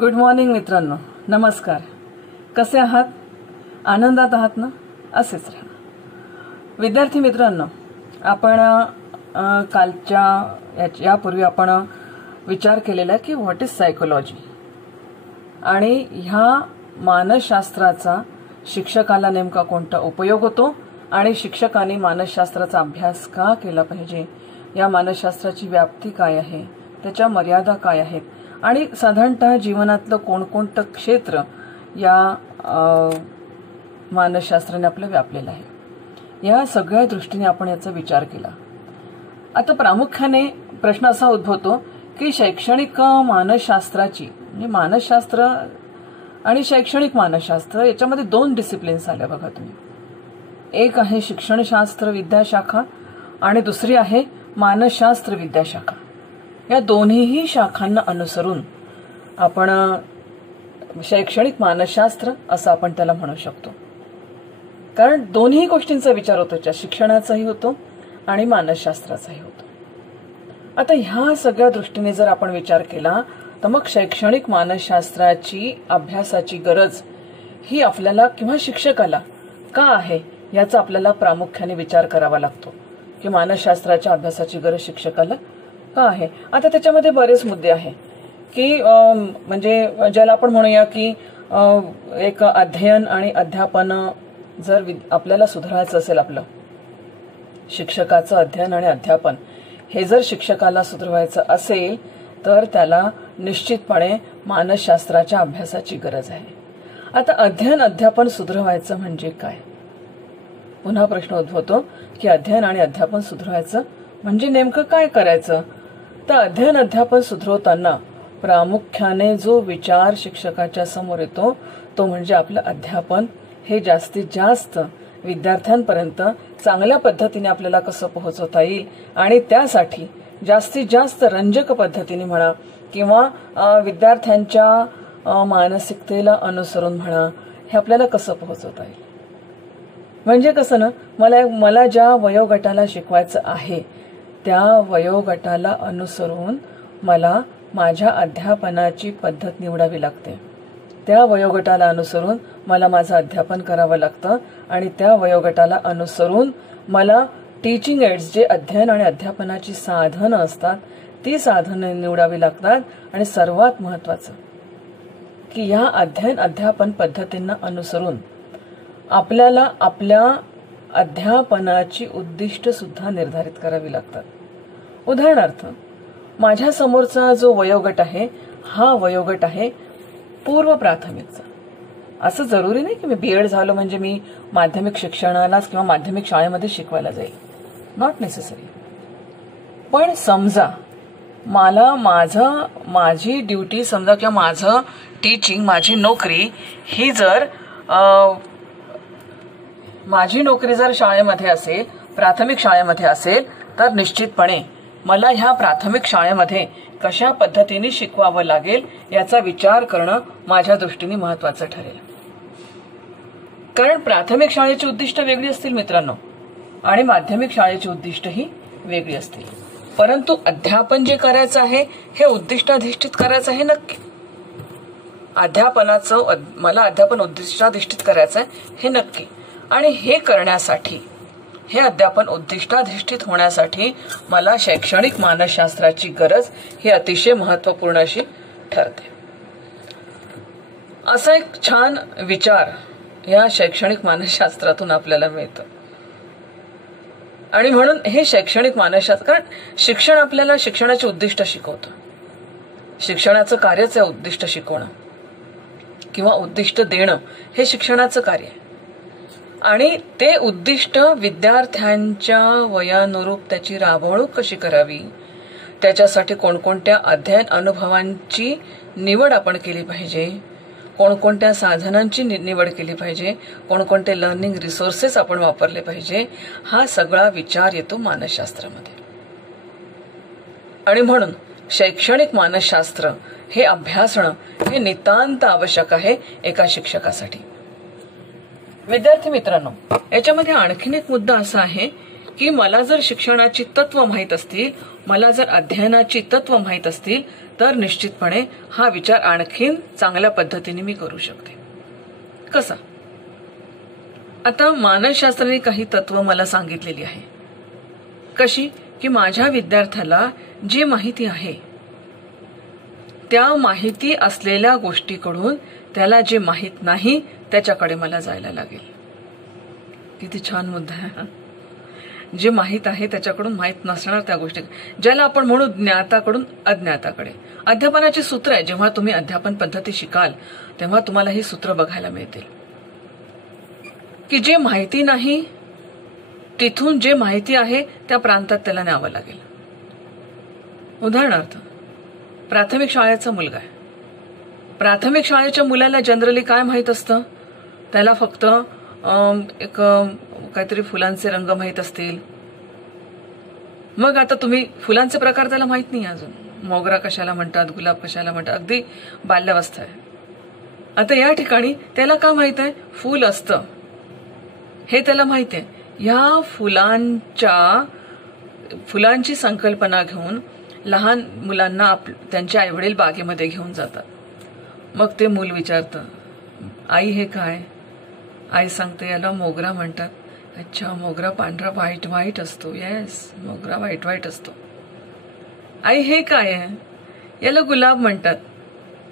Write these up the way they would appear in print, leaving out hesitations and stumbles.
Good morning मित्रांनो, नमस्कार. कसे आहात? आनंदात आहात ना? असेच राहा. विद्यार्थी मित्रांनो, आपण कालच्या यापूर्वी आपण विचार केलेला की व्हॉट इज सायकोलॉजी आणि ह्या मानसशास्त्राचा शिक्षकाला नेमका कोणता उपयोग होतो आणि शिक्षकांनी मानसशास्त्राचा अभ्यास का केला पाहिजे, या मानसशास्त्राची व्याप्ती काय आहे, त्याच्या मर्यादा काय आहेत आणि साधारणतः जीवनातलं कोणकोणतं क्षेत्र या मानसशास्त्राने आपलं व्यापलेलं आहे, या सगळ्या दृष्टीने आपण याचा विचार केला. आता प्रामुख्याने प्रश्न असा उद्भवतो की शैक्षणिक मानसशास्त्राची म्हणजे मानसशास्त्र आणि शैक्षणिक मानसशास्त्र याच्यामध्ये दोन डिसिप्लिन्स आल्या बघा तुम्ही. एक आहे शिक्षणशास्त्र विद्याशाखा आणि दुसरी आहे मानसशास्त्र विद्याशाखा. या दोन्हीही शाखांना अनुसरून आपण शैक्षणिक मानसशास्त्र असं आपण त्याला म्हणू शकतो, कारण दोन्ही गोष्टींचा विचार होतो, शिक्षणाचाही होतो आणि मानसशास्त्राचाही होतो. आता ह्या सगळ्या दृष्टीने जर आपण विचार केला तर मग शैक्षणिक मानसशास्त्राची अभ्यासाची गरज ही आपल्याला किंवा शिक्षकाला का आहे याचा आपल्याला प्रामुख्याने विचार करावा लागतो की मानसशास्त्राच्या अभ्यासाची गरज शिक्षकाला का आहे. आता त्याच्यामध्ये बरेच मुद्दे आहे की म्हणजे ज्याला आपण म्हणूया की एक अध्ययन आणि अध्यापन जर आपल्याला सुधारायचं असेल, आपलं शिक्षकाचं अध्ययन आणि अध्यापन हे जर शिक्षकाला सुधारायचं असेल तर त्याला निश्चितपणे मानसशास्त्राच्या अभ्यासाची गरज आहे. आता अध्ययन अध्यापन सुधारायचं म्हणजे काय? पुन्हा प्रश्न उद्भवतो की अध्ययन आणि अध्यापन सुधारायचं म्हणजे नेमकं काय करायचं? तर अध्ययन अध्यापन सुधारवताना प्रामुख्याने जो विचार शिक्षकाच्या समोर येतो तो म्हणजे आपलं अध्यापन हे जास्तीत जास्त विद्यार्थ्यांपर्यंत चांगल्या पद्धतीने आपल्याला कसं पोहोचवता येईल आणि त्यासाठी जास्तीत जास्त रंजक पद्धतीने म्हणा किंवा विद्यार्थ्यांच्या मानसिकतेला अनुसरून म्हणा, हे आपल्याला कसं पोहोचवता येईल. म्हणजे कसं ना, मला ज्या वयोगटाला शिकवायचं आहे त्या वयोगटाला अनुसरून मला माझ्या अध्यापनाची पद्धत निवडावी लागते. त्या वयोगटाला अनुसरून मला माझं अध्यापन करावं लागतं आणि त्या वयोगटाला अनुसरून मला टीचिंग एड्स जे अध्ययन आणि अध्यापनाची साधनं असतात ती साधनं निवडावी लागतात. आणि सर्वात महत्वाचं की या अध्ययन अध्यापन पद्धतींना अनुसरून आपल्याला आपल्या अध्यापनाची उद्दिष्ट सुद्धा निर्धारित करावी लागतात. उदाहरणार्थ, माझ्या समोरचा जो वयोगट आहे हा वयोगट आहे पूर्व प्राथमिकचा. असं जरुरी नाही की मी BEd झालो म्हणजे मी माध्यमिक शिक्षणालाच किंवा माध्यमिक शाळेमध्ये शिकवायला जाईल, नॉट नेसेसरी. पण समजा मला माझी ड्युटी समजा किंवा माझं टीचिंग, माझी नोकरी ही जर माझी नोकरी जर शाळेमध्ये असेल, प्राथमिक शाळेमध्ये असेल, तर निश्चितपणे मला ह्या प्राथमिक शाळेमध्ये कशा पद्धतीने शिकवावं लागेल याचा विचार करणं माझ्या दृष्टीने महत्वाचं ठरेल. कारण प्राथमिक शाळेची उद्दिष्ट वेगळी असतील मित्रांनो आणि माध्यमिक शाळेची उद्दिष्टही वेगळी असतील. परंतु अध्यापन जे करायचं आहे हे उद्दिष्टाधिष्ठित करायचं आहे नक्की. मला अध्यापन उद्दिष्टाधिष्ठित करायचं आहे हे नक्की. आणि हे करण्यासाठी, हे अध्यापन उद्दिष्टाधिष्ठित होण्यासाठी मला शैक्षणिक मानसशास्त्राची गरज ही अतिशय महत्वपूर्ण अशी ठरते. असा एक छान विचार या शैक्षणिक मानसशास्त्रातून आपल्याला मिळतं. आणि म्हणून हे शैक्षणिक मानसशास्त्र, कारण शिक्षण आपल्याला शिक्षणाचे उद्दिष्ट शिकवतं. शिक्षणाचं कार्यच आहे उद्दिष्ट शिकवणं किंवा उद्दिष्ट देणं, हे शिक्षणाचं कार्य आहे. आणि ते उद्दिष्ट विद्यार्थ्यांच्या वयानुरूप त्याची राबवणूक कशी करावी, त्याच्यासाठी कोणकोणत्या अध्ययन अनुभवांची निवड आपण केली पाहिजे, कोणकोणत्या साधनांची निवड केली पाहिजे, कोणकोणते लर्निंग रिसोर्सेस आपण वापरले पाहिजे, हा सगळा विचार येतो मानसशास्त्रामध्ये. आणि म्हणून शैक्षणिक मानसशास्त्र हे अभ्यासणं हे नितांत आवश्यक आहे एका शिक्षकासाठी. विद्यार्थी मित्रांनो, याच्यामध्ये आणखीन एक मुद्दा असा आहे की मला जर शिक्षणाची तत्व माहीत असतील, मला जर अध्ययनाची तत्व माहीत असतील, तर निश्चितपणे हा विचार आणखीन चांगल्या पद्धतीने मी करू शकते. कसा? आता मानसशास्त्राने काही तत्व मला सांगितलेली आहे. कशी? की माझ्या विद्यार्थ्याला जी माहिती आहे त्या माहिती असलेल्या गोष्टीकडून त्याला जे माहित नाही त्याच्याकडे मला जायला लागेल. किती छान मुद्दा आहे. जे माहित आहे त्याच्याकडून माहित नसणार त्या गोष्टी, ज्याला आपण म्हणू ज्ञाताकडून अज्ञाताकडे. अध्यापनाची सूत्र आहे. जेव्हा तुम्ही अध्यापन पद्धती शिकाल तेव्हा तुम्हाला ही सूत्र बघायला मिळतील की जे माहिती नाही तिथून जे माहिती आहे त्या प्रांतात त्याला न्यावं लागेल. उदाहरणार्थ, प्राथमिक शाळेचा मुलगा आहे. प्राथमिक शाळेच्या मुलाला जनरली काय माहित असतं? त्याला फक्त एक काहीतरी फुलांचे रंग माहित असतील. मग आता तुम्ही फुलांचे प्रकार त्याला माहित नाही अजून. मोगरा कशाला म्हणतात, गुलाब कशाला म्हणतात, अगदी बाल्यावस्था आहे. आता या ठिकाणी त्याला काय माहित आहे? फुल असतं हे त्याला माहिती आहे. ह्या फुलांची संकल्पना घेऊन लहान मुलांना त्यांचे आईवडील बागेमध्ये घेऊन जातात. मग ते मूल विचारतं, आई हे काय? आई सांगते, याला मोगरा म्हणतात. अच्छा, मोगरा पांढरा व्हाईट व्हाईट असतो. येस, मोगरा व्हाईट व्हाईट असतो. आई हे काय आहे? याला गुलाब म्हणतात.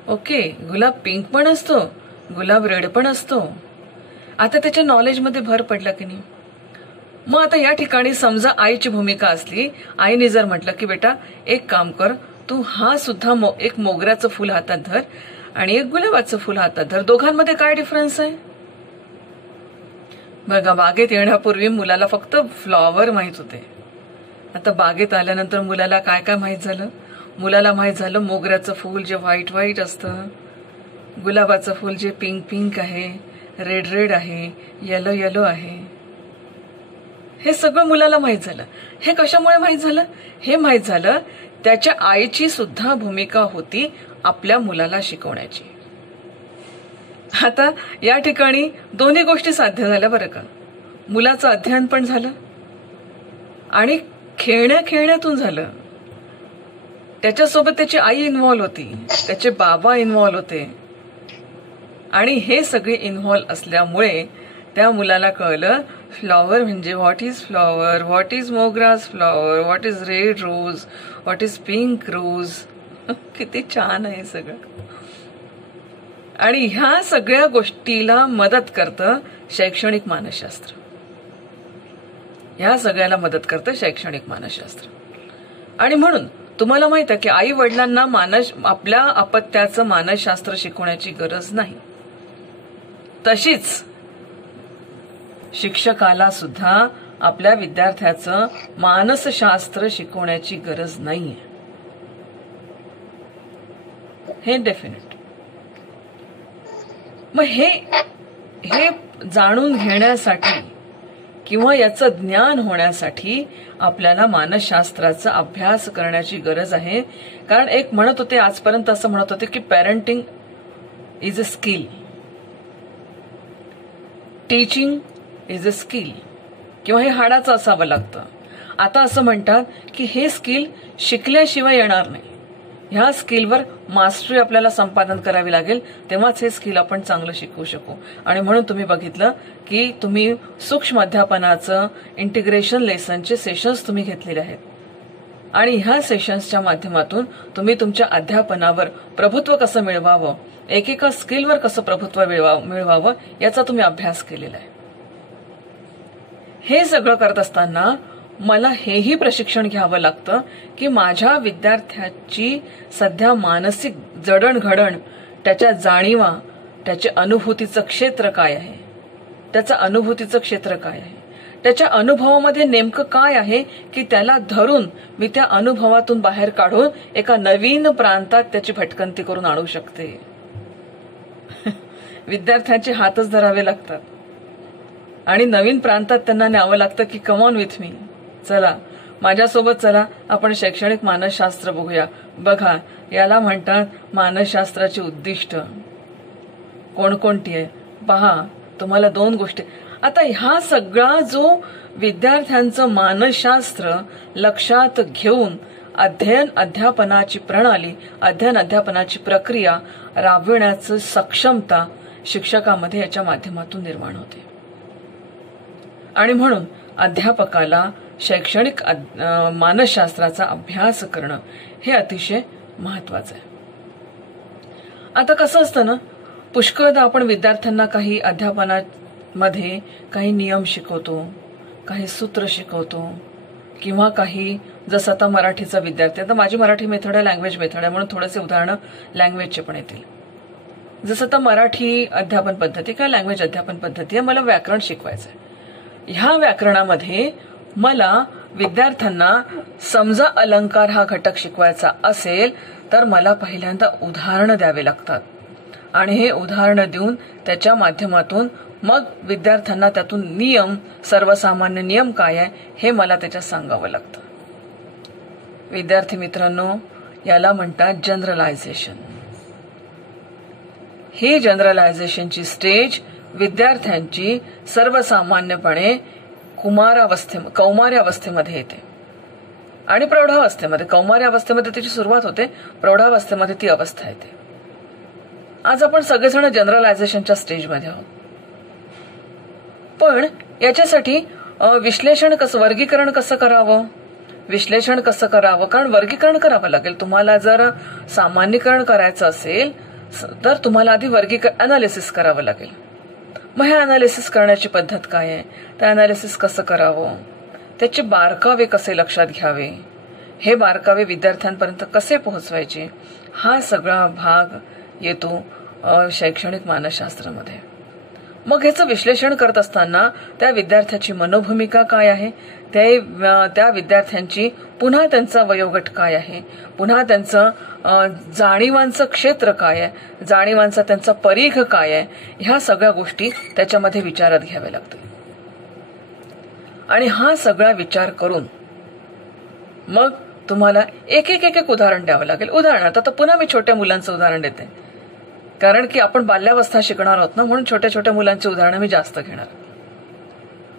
ओके, गुलाब पिंक पण असतो, गुलाब रेड पण असतो. आता त्याच्या नॉलेजमध्ये भर पडला की नाही? मग आता या ठिकाणी समजा आईची भूमिका असली, आईने जर म्हटलं की बेटा एक काम कर, तू हा सुद्धा एक मोगऱ्याचं फुल हातात धर आणि एक गुलाबाचं फुल हातात धर. दोघांमध्ये काय डिफरन्स आहे? बघा, बागेत येण्यापूर्वी मुलाला फक्त फ्लॉवर माहित होते. आता बागेत आल्यानंतर मुलाला काय काय माहित झालं? मुलाला माहित झालं मोगऱ्याचं फूल जे व्हाईट व्हाईट असतं, गुलाबाचं फूल जे पिंक पिंक आहे, रेड रेड आहे, येलो येलो आहे. हे सगळं मुलाला माहित झालं. हे कशामुळे माहित झालं? हे माहित झालं त्याच्या आईची सुद्धा भूमिका होती आपल्या मुलाला शिकवण्याची. आता या ठिकाणी दोन्ही गोष्टी साध्य झाल्या बरं का. मुलाचं अध्ययन पण झालं आणि खेळण्यातून झालं. त्याच्यासोबत त्याची आई इन्व्हॉल्व होती, त्याचे बाबा इन्व्हॉल्व होते आणि हे सगळे इन्व्हॉल्व असल्यामुळे त्या मुलाला कळलं फ्लॉवर म्हणजे what is flower, what is मोगराज flower, what is red rose, what is pink rose. किती छान आहे सगळं. आणि ह्या सगळ्या गोष्टीला मदत करतं शैक्षणिक मानसशास्त्र. ह्या सगळ्याला मदत करतं शैक्षणिक मानसशास्त्र. आणि म्हणून तुम्हाला माहित आहे की आई वडिलांना आपल्या अपत्याचं मानसशास्त्र शिकवण्याची गरज नाही. तशीच शिक्षकाला सुद्धा आपल्या विद्यार्थ्याचं मानसशास्त्र शिकवण्याची गरज नाहीये. हे डेफिनेट. मग हे जाणून घेण्यासाठी किंवा याचं ज्ञान होण्यासाठी आपल्याला मानसशास्त्राचा अभ्यास करण्याची गरज आहे. कारण एक म्हणत होते, आजपर्यंत असं म्हणत होते की parenting is a skill, teaching is a skill, किंवा हे हाडाचं असावं लागतं. आता असं म्हणतात की हे स्किल शिकल्याशिवाय येणार नाही. ह्या स्किलवर मास्टरी आपल्याला संपादन करावी लागेल, तेव्हाच हे स्किल आपण चांगलं शिकवू शकू. आणि म्हणून तुम्ही बघितलं की तुम्ही सूक्ष्म अध्यापनाचं इंटिग्रेशन लेसनचे सेशन्स तुम्ही घेतलेले आहेत आणि ह्या सेशन्सच्या माध्यमातून तुम्ही तुमच्या अध्यापनावर प्रभुत्व कसं मिळवावं, एकेका स्किलवर कसं प्रभुत्व मिळवावं याचा तुम्ही अभ्यास केलेला आहे. हे सगळं करत असताना मला हेही प्रशिक्षण घ्यावं लागतं की माझ्या विद्यार्थ्याची सध्या मानसिक जडणघडण, त्याच्या जाणीवा, त्याच्या अनुभूतीचं क्षेत्र काय आहे, त्याचं अनुभूतीचं क्षेत्र काय आहे, त्याच्या अनुभवामध्ये नेमकं काय आहे की त्याला धरून मी त्या अनुभवातून बाहेर काढून एका नवीन प्रांतात त्याची भटकंती करून आणू शकते. विद्यार्थ्यांचे हातच धरावे लागतात आणि नवीन प्रांतात त्यांना न्यावं लागतं की कम ऑन विथ मी, चला माझ्यासोबत चला, आपण शैक्षणिक मानसशास्त्र बघूया. बघा, याला म्हणतात मानसशास्त्राची उद्दिष्ट कोणकोणती आहे. पहा, तुम्हाला दोन गोष्टी. आता ह्या सगळा जो विद्यार्थ्यांचं मानसशास्त्र लक्षात घेऊन अध्ययन अध्यापनाची प्रणाली, अध्ययन अध्यापनाची प्रक्रिया राबविण्याची सक्षमता शिक्षकामध्ये याच्या माध्यमातून निर्माण होते. आणि म्हणून अध्यापकाला शैक्षणिक मानसशास्त्राचा अभ्यास करणं हे अतिशय महत्वाचं आहे. आता कसं असतं ना, पुष्कळदा आपण विद्यार्थ्यांना काही अध्यापनामध्ये काही नियम शिकवतो, काही सूत्र शिकवतो, किंवा काही, जसं आता मराठीचा विद्यार्थी, आता माझी मराठी मेथड आहे, लँग्वेज मेथड आहे, म्हणून थोडेसे उदाहरणं लँग्वेजचे पण येतील. जसं आता मराठी अध्यापन पद्धती किंवा लँग्वेज अध्यापन पद्धती आहे, मला व्याकरण शिकवायचं आहे. ह्या व्याकरणामध्ये मला विद्यार्थ्यांना समजा अलंकार हा घटक शिकवायचा असेल तर मला पहिल्यांदा उदाहरणं द्यावे लागतात, आणि हे उदाहरणं देऊन त्याच्या माध्यमातून मग विद्यार्थ्यांना त्यातून नियम, सर्वसामान्य नियम काय आहे हे मला त्याच्यात सांगावं लागतं. विद्यार्थी मित्रांनो, याला म्हणतात जनरलायझेशन. ही जनरलायझेशनची स्टेज विद्यार्थ्यांची सर्वसामान्यपणे कौमार्यावस्थेमध्ये येते आणि प्रौढावस्थेमध्ये. कौमार्यावस्थेमध्ये त्याची सुरुवात होते, प्रौढावस्थेमध्ये ती अवस्था येते. आज आपण सगळेजण जनरलायझेशनच्या स्टेजमध्ये आहोत, पण याच्यासाठी विश्लेषण कसं, वर्गीकरण कसं करावं, विश्लेषण कसं करावं, कारण वर्गीकरण करावं लागेल. तुम्हाला जर सामान्यीकरण करायचं असेल तर तुम्हाला आधी अनालिसिस करावं लागेल. मग हे अनालिसिस करण्याची पद्धत काय आहे, ते अनालिसिस कसं करावं, त्याचे बारकावे कसे लक्षात घ्यावे, हे बारकावे विद्यार्थ्यांपर्यंत कसे पोहोचवायचे, हा सगळा भाग येतो शैक्षणिक मानसशास्त्रामध्ये. मग ह्याचं विश्लेषण करत असताना त्या विद्यार्थ्याची मनोभूमिका काय आहे, त्या विद्यार्थ्यांची पुन्हा त्यांचा वयोगट काय आहे, पुन्हा त्यांचं जाणीवांचं क्षेत्र काय आहे, जाणीवांचा त्यांचा परीघ काय आहे, ह्या सगळ्या गोष्टी त्याच्यामध्ये विचारात घ्याव्या लागतील. आणि हा सगळा विचार करून मग तुम्हाला एक एक एक एक उदाहरण द्यावं लागेल. उदाहरणार्थ आता पुन्हा मी छोट्या मुलांचं उदाहरण देते, कारण की आपण बाल्यावस्था शिकणार आहोत ना, म्हणून छोट्या छोट्या मुलांची उदाहरणं मी जास्त घेणार.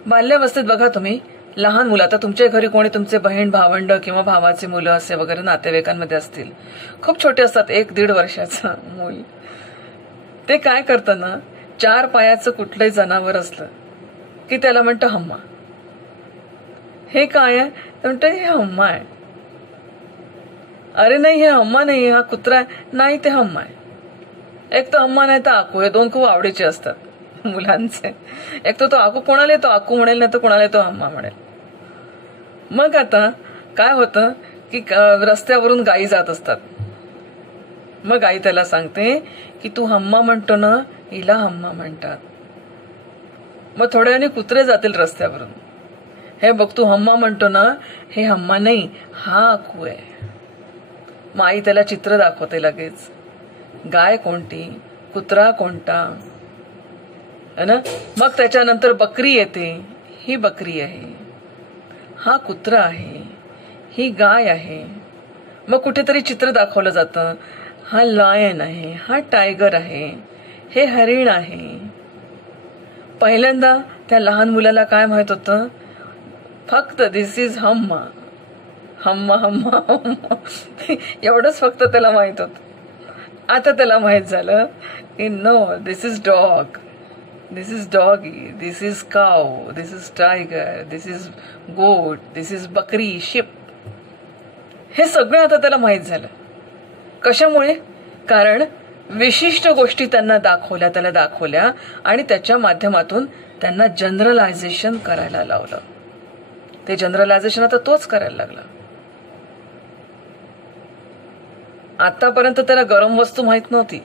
बाल्यावस्थेत बघा तुम्ही, लहान मुलं, आता तुमच्या घरी कोणी तुमचे बहीण भावंड किंवा भावाचे मुलं असे वगैरे नातेवाईकांमध्ये असतील, खूप छोटे असतात, 1-1.5 वर्षाचं मूल. ते काय करतं ना, 4 पायाचं कुठलंही जनावर असलं की त्याला म्हणतं हम्मा. हे काय आहे, तर म्हणतं हे हम्मा आहे. अरे नाही, हे हम्मा नाही, हा कुत्रा आहे, नाही ते हम्मा आहे. एक तर हम्मा नाही तर आकू, हे 2 खूप आवडीचे असतात मुलांचे. एक तर तो आकू कोणाला येतो आकू म्हणेल, नाही तर कोणाला येतो हम्मा म्हणेल. मग आता काय होतं की रस्त्यावरून गायी जात असतात, मग गाई त्याला सांगते की तू हम्मा म्हणतो ना, हिला हम्मा म्हणतात. मग थोड्या वेळाने कुत्रे जातील रस्त्यावरून, हे बघ तू हम्मा म्हणतो ना, हे हम्मा नाही, हा आकू आहे. मग आई त्याला चित्र दाखवते लगेच, गाय कोणती, कुत्रा कोणता, है ना. मग त्याच्यानंतर बकरी येते, ही बकरी आहे, हा कुत्रा आहे, ही गाय आहे. मग कुठेतरी चित्र दाखवलं जातं, हा लायन आहे, हा टायगर आहे, हे हरिण आहे. पहिल्यांदा त्या लहान मुलाला काय माहित होतं, फक्त दिस इज हम्मा, हम्मा हम्मा हम्मा, एवढंच फक्त त्याला माहित होतं. आता त्याला माहित झालं की no, this is dog, this is doggy, this is cow, this is tiger, this is goat, this is बकरी, शिप. हे सगळं आता त्याला माहित झालं. कशामुळे? कारण विशिष्ट गोष्टी त्याला दाखवल्या आणि त्याच्या माध्यमातून त्यांना जनरलायझेशन करायला लावलं. ते जनरलायझेशन आता तोच करायला लागला. आतापर्यंत त्याला गरम वस्तू माहित नव्हती,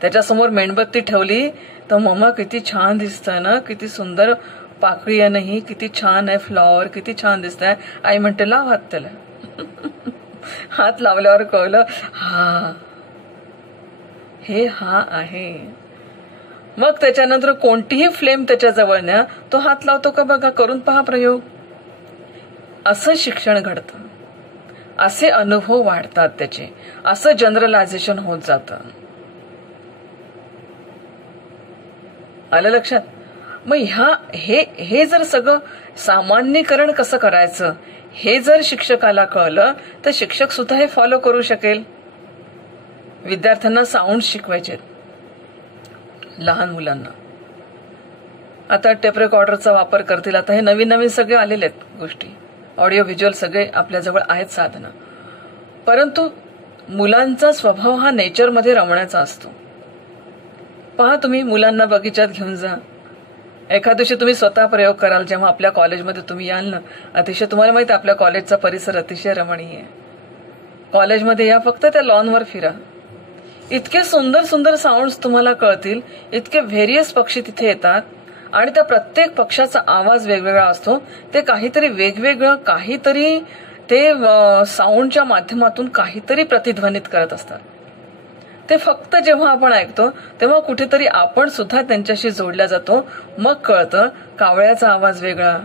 त्याच्यासमोर मेणबत्ती ठेवली तर मम्मा किती छान दिसतंय ना, किती सुंदर पाकळी आहे, नाही किती छान आहे फ्लॉवर, किती छान दिसतंय. आई म्हणते लाव हात त्याला. हात लावल्यावर कळलं, हा हे हा आहे. मग त्याच्यानंतर कोणतीही फ्लेम त्याच्या जवळ न्या, तो हात लावतो का बघा, करून पहा प्रयोग. असं शिक्षण घडतं, असे अनुभव वाढतात त्याचे, असं जनरलायझेशन होत जातं. आलं लक्षात? मग हे जर सगळं सामान्यीकरण कसं करायचं हे जर शिक्षकाला कळलं तर शिक्षक सुद्धा हे फॉलो करू शकेल. विद्यार्थ्यांना साऊंड शिकवायचे लहान मुलांना. आता टेप रेकॉर्डरचा वापर करतील. आता हे नवीन नवीन सगळे आलेले आहेत गोष्टी, ऑडिओ व्हिज्युअल सगळे आपल्याजवळ आहेत साधनं. परंतु मुलांचा स्वभाव हा नेचरमध्ये रमण्याचा असतो. पहा, तुम्ही मुलांना बगीचात घेऊन जा. एखाद दिवशी तुम्ही स्वतः प्रयोग कराल. जेव्हा आपल्या कॉलेजमध्ये तुम्ही याल ना, अतिशय तुम्हाला माहिती आहे आपल्या कॉलेजचा परिसर अतिशय रमणीय आहे. कॉलेजमध्ये या, फक्त त्या लॉनवर फिरा. इतके सुंदर सुंदर साऊंड्स तुम्हाला कळतील. इतके व्हेरियस पक्षी तिथे येतात आणि त्या प्रत्येक पक्षाचा आवाज वेगवेगळा असतो. ते काहीतरी वेगवेगळं, काहीतरी ते साऊंडच्या माध्यमातून काहीतरी प्रतिध्वनित करत असतात. ते फक्त जेव्हा आपण ऐकतो तेव्हा कुठेतरी आपण सुद्धा त्यांच्याशी जोडल्या जातो. मग कळतं कावळ्याचा आवाज वेगळा,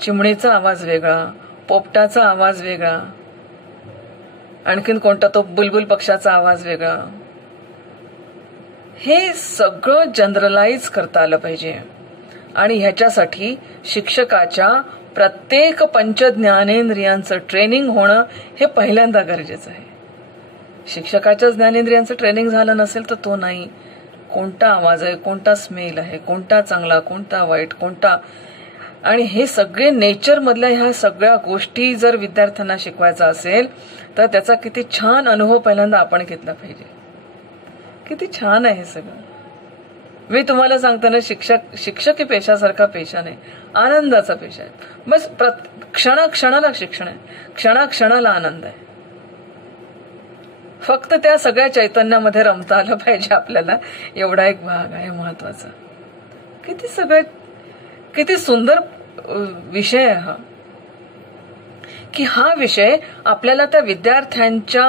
चिमणीचा आवाज वेगळा, पोपटाचा आवाज वेगळा, आणखीन कोणता तो बुलबुल पक्षाचा आवाज वेगळा. हे सगळं जनरलाइज करता आलं पाहिजे आणि ह्याच्यासाठी शिक्षकाच्या प्रत्येक पंचज्ञानेंद्रियांचं ट्रेनिंग होणं हे पहिल्यांदा गरजेचं आहे. शिक्षकाच्या ज्ञानेंद्रियांचं ट्रेनिंग झालं नसेल तर तो नाही. कोणता आवाज आहे, कोणता स्मेल आहे, कोणता चांगला, कोणता वाईट, कोणता, आणि हे सगळे नेचरमधल्या ह्या सगळ्या गोष्टी जर विद्यार्थ्यांना शिकवायचा असेल तर त्याचा किती छान अनुभव पहिल्यांदा आपण घेतला पाहिजे. किती छान आहे हे सगळं. मी तुम्हाला सांगतो ना, शिक्षक ही पेशासारखा पेशा नाही, आनंदाचा पेशा आहे. बस क्षणाला शिक्षण आहे, क्षणाला आनंद आहे. फक्त त्या सगळ्या चैतन्यामध्ये रमता आलं पाहिजे आपल्याला, एवढा एक भाग आहे महत्वाचा. किती सुंदर विषय आहे हा, की हा विषय आपल्याला त्या विद्यार्थ्यांच्या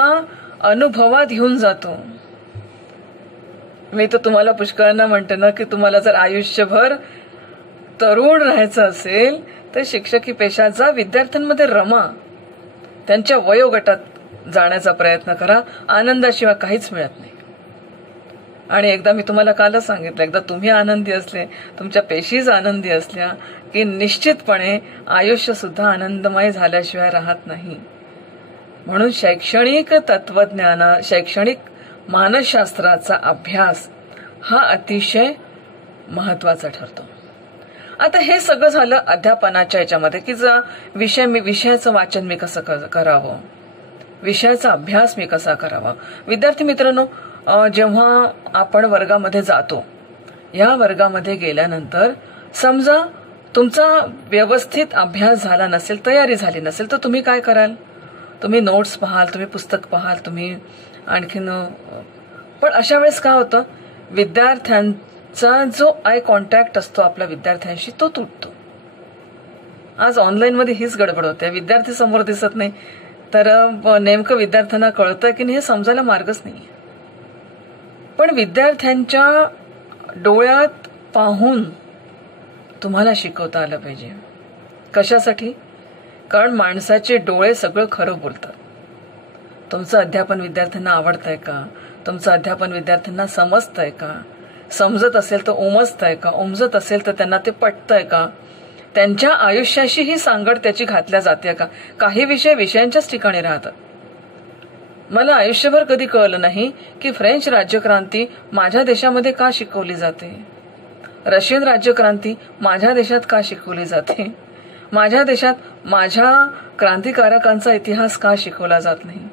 अनुभवात घेऊन जातो. मी तर तुम्हाला पुष्कळांना म्हणते ना, की तुम्हाला जर आयुष्यभर तरुण राहायचं असेल तर शिक्षकी पेशाचा विद्यार्थ्यांमध्ये रमा, त्यांच्या वयोगटात जाण्याचा प्रयत्न करा. आनंदाशिवाय काहीच मिळत नाही. आणि एकदा मी तुम्हाला कालच सांगितलं, एकदा तुम्ही आनंदी असले, तुमच्या पेशीज आनंदी असल्या की निश्चितपणे आयुष्य सुद्धा आनंदमय झाल्याशिवाय राहत नाही. म्हणून शैक्षणिक मानसशास्त्राचा अभ्यास हा अतिशय महत्वाचा ठरतो. आता हे सगळं झालं अध्यापनाच्या याच्यामध्ये, की विषयाचं वाचन मी कसं करावं, विषयाचा अभ्यास मी कसा करावा. विद्यार्थी मित्रांनो, जेव्हा आपण वर्गामध्ये जातो, या वर्गामध्ये गेल्यानंतर समजा तुमचा व्यवस्थित अभ्यास झाला नसेल, तयारी झाली नसेल, तर तुम्ही काय कराल? तुम्ही नोट्स पाहाल, तुम्ही पुस्तक पाहाल, तुम्ही आणखीन. पण अशा वेळेस काय होतं, विद्यार्थ्यांचा जो आय कॉन्टॅक्ट असतो आपल्या विद्यार्थ्यांशी तो तुटतो. आज ऑनलाईन मध्ये हीच गडबड होते. विद्यार्थी समोर दिसत नाही तर नेमकं विद्यार्थ्यांना कळतं की नाही हे समजायला मार्गच नाही. पण विद्यार्थ्यांच्या डोळ्यात पाहून तुम्हाला शिकवता आलं पाहिजे. कशासाठी? कारण माणसाचे डोळे सगळं खरं बोलतात. तुमचं अध्यापन विद्यार्थ्यांना आवडतंय का? तुमचं अध्यापन विद्यार्थ्यांना समजतंय का? समजत असेल तर उमजतंय का? उमजत असेल तर त्यांना ते पटतंय का? त्यांच्या आयुष्याशी ही सांगड त्याची घातल्या जाते का? काही विषयांच्याच ठिकाणी राहतात. मला आयुष्यभर कधी कळलं नाही की फ्रेंच राज्यक्रांती माझ्या देशामध्ये का शिकवली जाते, रशियन राज्यक्रांती माझ्या देशात का शिकवली जाते, माझ्या देशात माझ्या क्रांतिकारकांचा इतिहास का शिकवला जात नाही.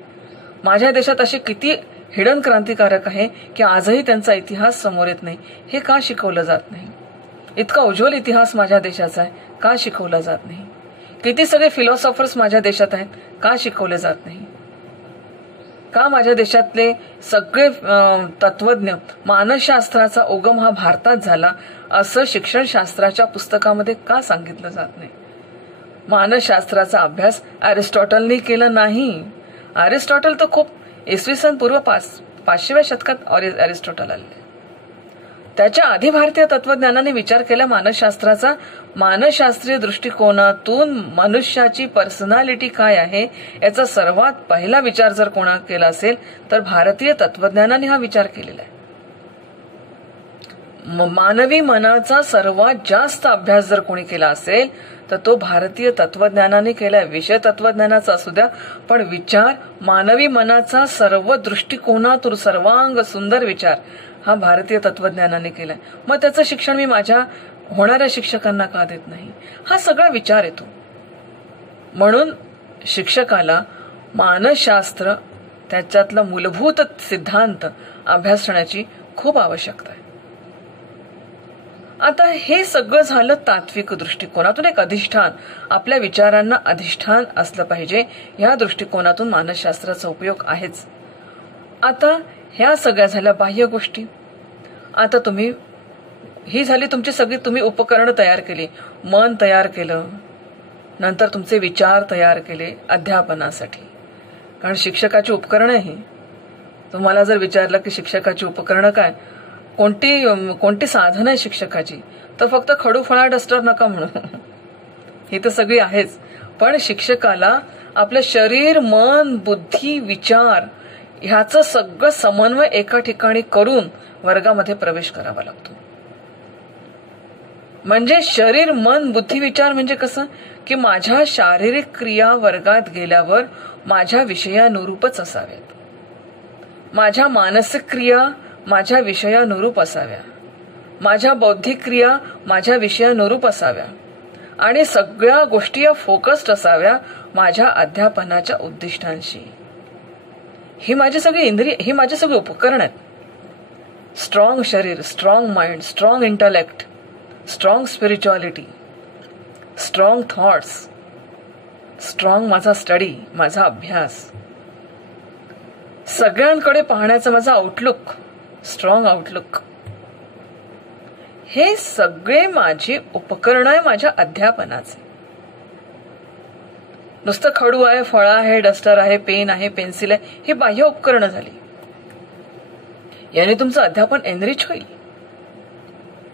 माझ्या देशात असे किती हिडन क्रांतिकारक आहे की आजही त्यांचा इतिहास समोर येत नाही. हे का शिकवलं जात नाही? इतका उज्ज्वल इतिहास माझ्या देशाचा आहे, का शिकवला जात नाही? किती सगळे फिलॉसॉफर्स माझ्या देशात आहेत, का शिकवले जात नाही? का माझ्या देशातले सगळे तत्वज्ञ, मानसशास्त्राचा उगम हा भारतात झाला असं शिक्षणशास्त्राच्या पुस्तकामध्ये का सांगितलं जात नाही? मानसशास्त्राचा अभ्यास अरिस्टॉटलनी केला नाही. अरिस्टॉटल तर खूप इसवी सन पूर्व 500व्या शतकात अरिस्टॉटल आले. त्याच्या आधी भारतीय तत्वज्ञानाने विचार केला मानसशास्त्राचा. मानसशास्त्रीय दृष्टिकोनातून मनुष्याची पर्सनॅलिटी काय आहे याचा सर्वात पहिला विचार जर कोणा केला असेल तर भारतीय तत्वज्ञानाने हा विचार केलेला आहे. मानवी मनाचा सर्वात जास्त अभ्यास जर कोणी केला असेल तर तो भारतीय तत्वज्ञानाने केलाय. विषय तत्वज्ञानाचा असू द्या, पण विचार, मानवी मनाचा सर्व दृष्टिकोनातून सर्वांग सुंदर विचार हा भारतीय तत्वज्ञानाने केलाय. मग त्याचं शिक्षण मी माझ्या होणाऱ्या शिक्षकांना का देत नाही? हा सगळा विचार येतो. म्हणून शिक्षकाला मानसशास्त्र त्याच्यातलं मूलभूत सिद्धांत अभ्यासण्याची खूप आवश्यकता आहे. आता हे सगळं झालं तात्विक दृष्टिकोनातून. एक अधिष्ठान, आपल्या विचारांना अधिष्ठान असलं पाहिजे, या दृष्टिकोनातून मानसशास्त्राचा उपयोग आहेच. आता ह्या सगळ्या झाल्या बाह्य गोष्टी. आता ही झाली तुमची सगळी, तुम्ही उपकरणं तयार केली, मन तयार केलं, नंतर तुमचे विचार तयार केले अध्यापनासाठी. कारण शिक्षकाची उपकरणं ही, तुम्हाला जर विचारलं की शिक्षकाची उपकरणं काय, कोणती साधनं आहे शिक्षकाची, तर फक्त खडू फळा डस्टर नका म्हणू, ही तर सगळी आहेच. पण शिक्षकाला आपलं शरीर, मन, बुद्धी, विचार ह्याचं सगळं समन्वय एका ठिकाणी करून वर्गामध्ये प्रवेश करावा लागतो. म्हणजे शरीर, मन, बुद्धी, विचार म्हणजे कसं की माझ्या शारीरिक क्रिया वर्गात गेल्यावर माझ्या विषयानुरूपच असाव्यात, माझ्या मानसिक क्रिया माझ्या विषयानुरूप असाव्या, माझ्या बौद्धिक क्रिया माझ्या विषयानुरूप असाव्या, आणि सगळ्या गोष्टी या फोकस्ड असाव्या माझ्या अध्यापनाच्या उद्दिष्टांशी. ही माझी सगळी इंद्रिय, ही माझी सगळी उपकरण आहेत. स्ट्रॉंग शरीर, strong mind, strong intellect, strong spirituality, strong thoughts, strong माझा स्टडी, माझा अभ्यास, सगळ्यांकडे पाहण्याचा माझा आउटलुक, स्ट्रॉंग आउटलुक, हे सगळे माझी उपकरण आहे माझ्या अध्यापनाचे. नुसतं खडू आहे, फळा आहे, डस्टर आहे, पेन आहे, पेन्सिल आहे, ही बाह्य उपकरणं झाली. याने तुमचं अध्यापन एनरिच होईल.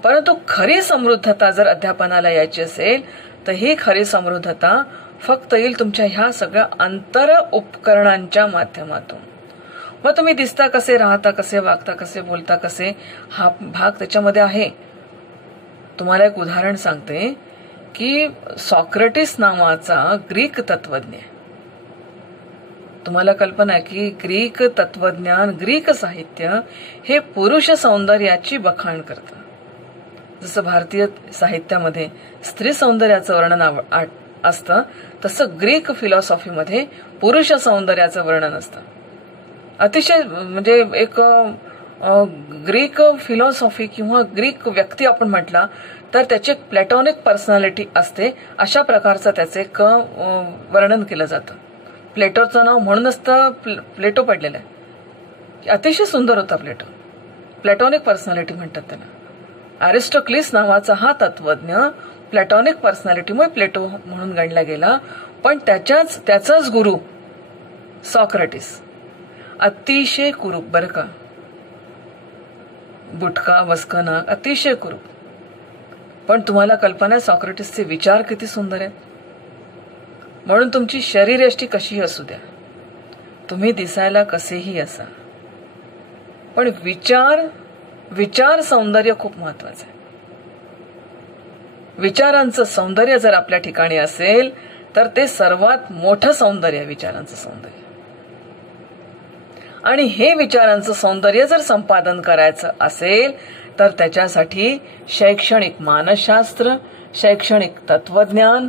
परंतु खरी समृद्धता जर अध्यापनाला यायची असेल तर ही खरी समृद्धता फक्त येईल तुमच्या ह्या सगळ्या अंतर उपकरणांच्या माध्यमातून. मग तुम्ही दिसता कसे, राहता कसे, वागता कसे, बोलता कसे, हा भाग त्याच्यामध्ये आहे. तुम्हाला एक उदाहरण सांगते की सॉक्रेटिस नावाचा ग्रीक तत्वज्ञ, तुम्हाला कल्पना आहे की ग्रीक तत्वज्ञान, ग्रीक साहित्य हे पुरुष सौंदर्याची बखाण करतं. जसं भारतीय साहित्यामध्ये स्त्री सौंदर्याचं वर्णन असतं, तसं ग्रीक फिलॉसॉफीमध्ये पुरुष सौंदर्याचं वर्णन असतं. अतिशय म्हणजे एक ग्रीक फिलॉसॉफी किंवा ग्रीक व्यक्ती आपण म्हटला तर त्याची प्लॅटॉनिक पर्सनॅलिटी असते, अशा प्रकारचं त्याचं एक वर्णन केलं जातं. प्लेटोचं नाव म्हणूनच तर प्लेटो पडलेलं आहे. अतिशय सुंदर होता प्लेटो, प्लॅटॉनिक पर्सनॅलिटी म्हणतात त्याला. अरिस्टोक्लिस नावाचा हा तत्वज्ञ प्लॅटॉनिक पर्सनॅलिटीमुळे प्लेटो म्हणून गणला गेला. पण त्याचाच गुरु सॉक्रेटिस अतिशय कुरूप, बरं का, बुटका बसकना, अतिशय कुरूप. पण तुम्हाला कल्पना आहे सॉक्रेटिसचे विचार किती सुंदर आहेत. म्हणून तुमची शरीरयष्टी कशीही असू द्या, तुम्ही दिसायला कसेही असा, पण विचार सौंदर्य खूप महत्वाचं आहे. विचारांचं सौंदर्य जर आपल्या ठिकाणी असेल तर ते सर्वात मोठं सौंदर्य, विचारांचं सौंदर्य. आणि हे विचारांचं सौंदर्य जर संपादन करायचं असेल तर त्याच्यासाठी शैक्षणिक मानसशास्त्र, शैक्षणिक तत्वज्ञान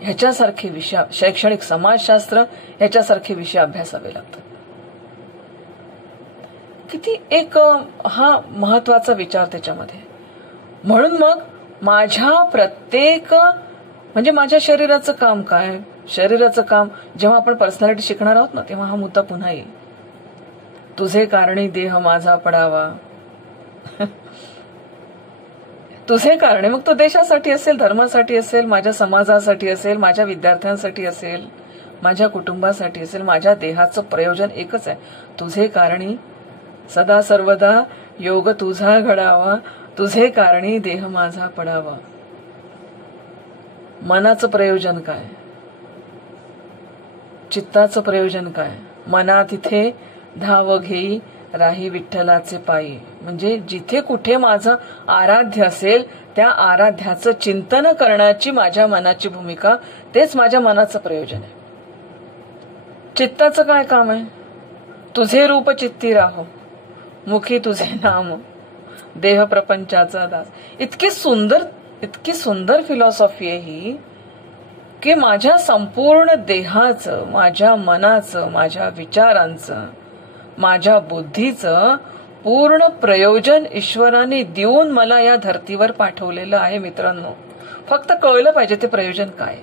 ह्याच्यासारखे विषय, शैक्षणिक समाजशास्त्र ह्याच्यासारखे विषय अभ्यासावे लागतात. किती एक हा महत्वाचा विचार त्याच्यामध्ये. म्हणून मग माझ्या प्रत्येक म्हणजे माझ्या शरीराचं काम काय, शरीराचं काम जेव्हा आपण पर्सनॅलिटी शिकणार आहोत ना तेव्हा हा मुद्दा पुन्हा येईल. तुझे कारणी देह माझा पडावा, तुझे कारणे, मग तो देशासाठी असेल, धर्मासाठी असेल, माझ्या समाजासाठी असेल, माझ्या विद्यार्थ्यांसाठी असेल, माझ्या कुटुंबासाठी असेल, माझ्या देहाचं प्रयोजन एकच आहे. तुझे कारणी सदा सर्वदा योग तुझा घडावा, तुझे कारणी देह माझा पडावा. मनाचं प्रयोजन काय, चित्ताचं प्रयोजन काय, मना तिथे धाव घेई राही विठ्ठलाचे पायी. म्हणजे जिथे कुठे माझं आराध्य असेल त्या आराध्याचं चिंतन करण्याची माझ्या मनाची भूमिका, तेच माझ्या मनाचं प्रयोजन आहे. चित्ताचं काय काम आहे? तुझे रूप चित्ती राहो, मुखी तुझे नाम, देह प्रपंचाचा दास. इतकी सुंदर फिलॉसॉफी आहे ही, की माझ्या संपूर्ण देहाचं, माझ्या मनाचं, माझ्या विचारांचं, माझ्या बुद्धीचं पूर्ण प्रयोजन ईश्वराने देऊन मला या धर्तीवर पाठवलेलं आहे. मित्रांनो, फक्त कळलं पाहिजे ते प्रयोजन काय.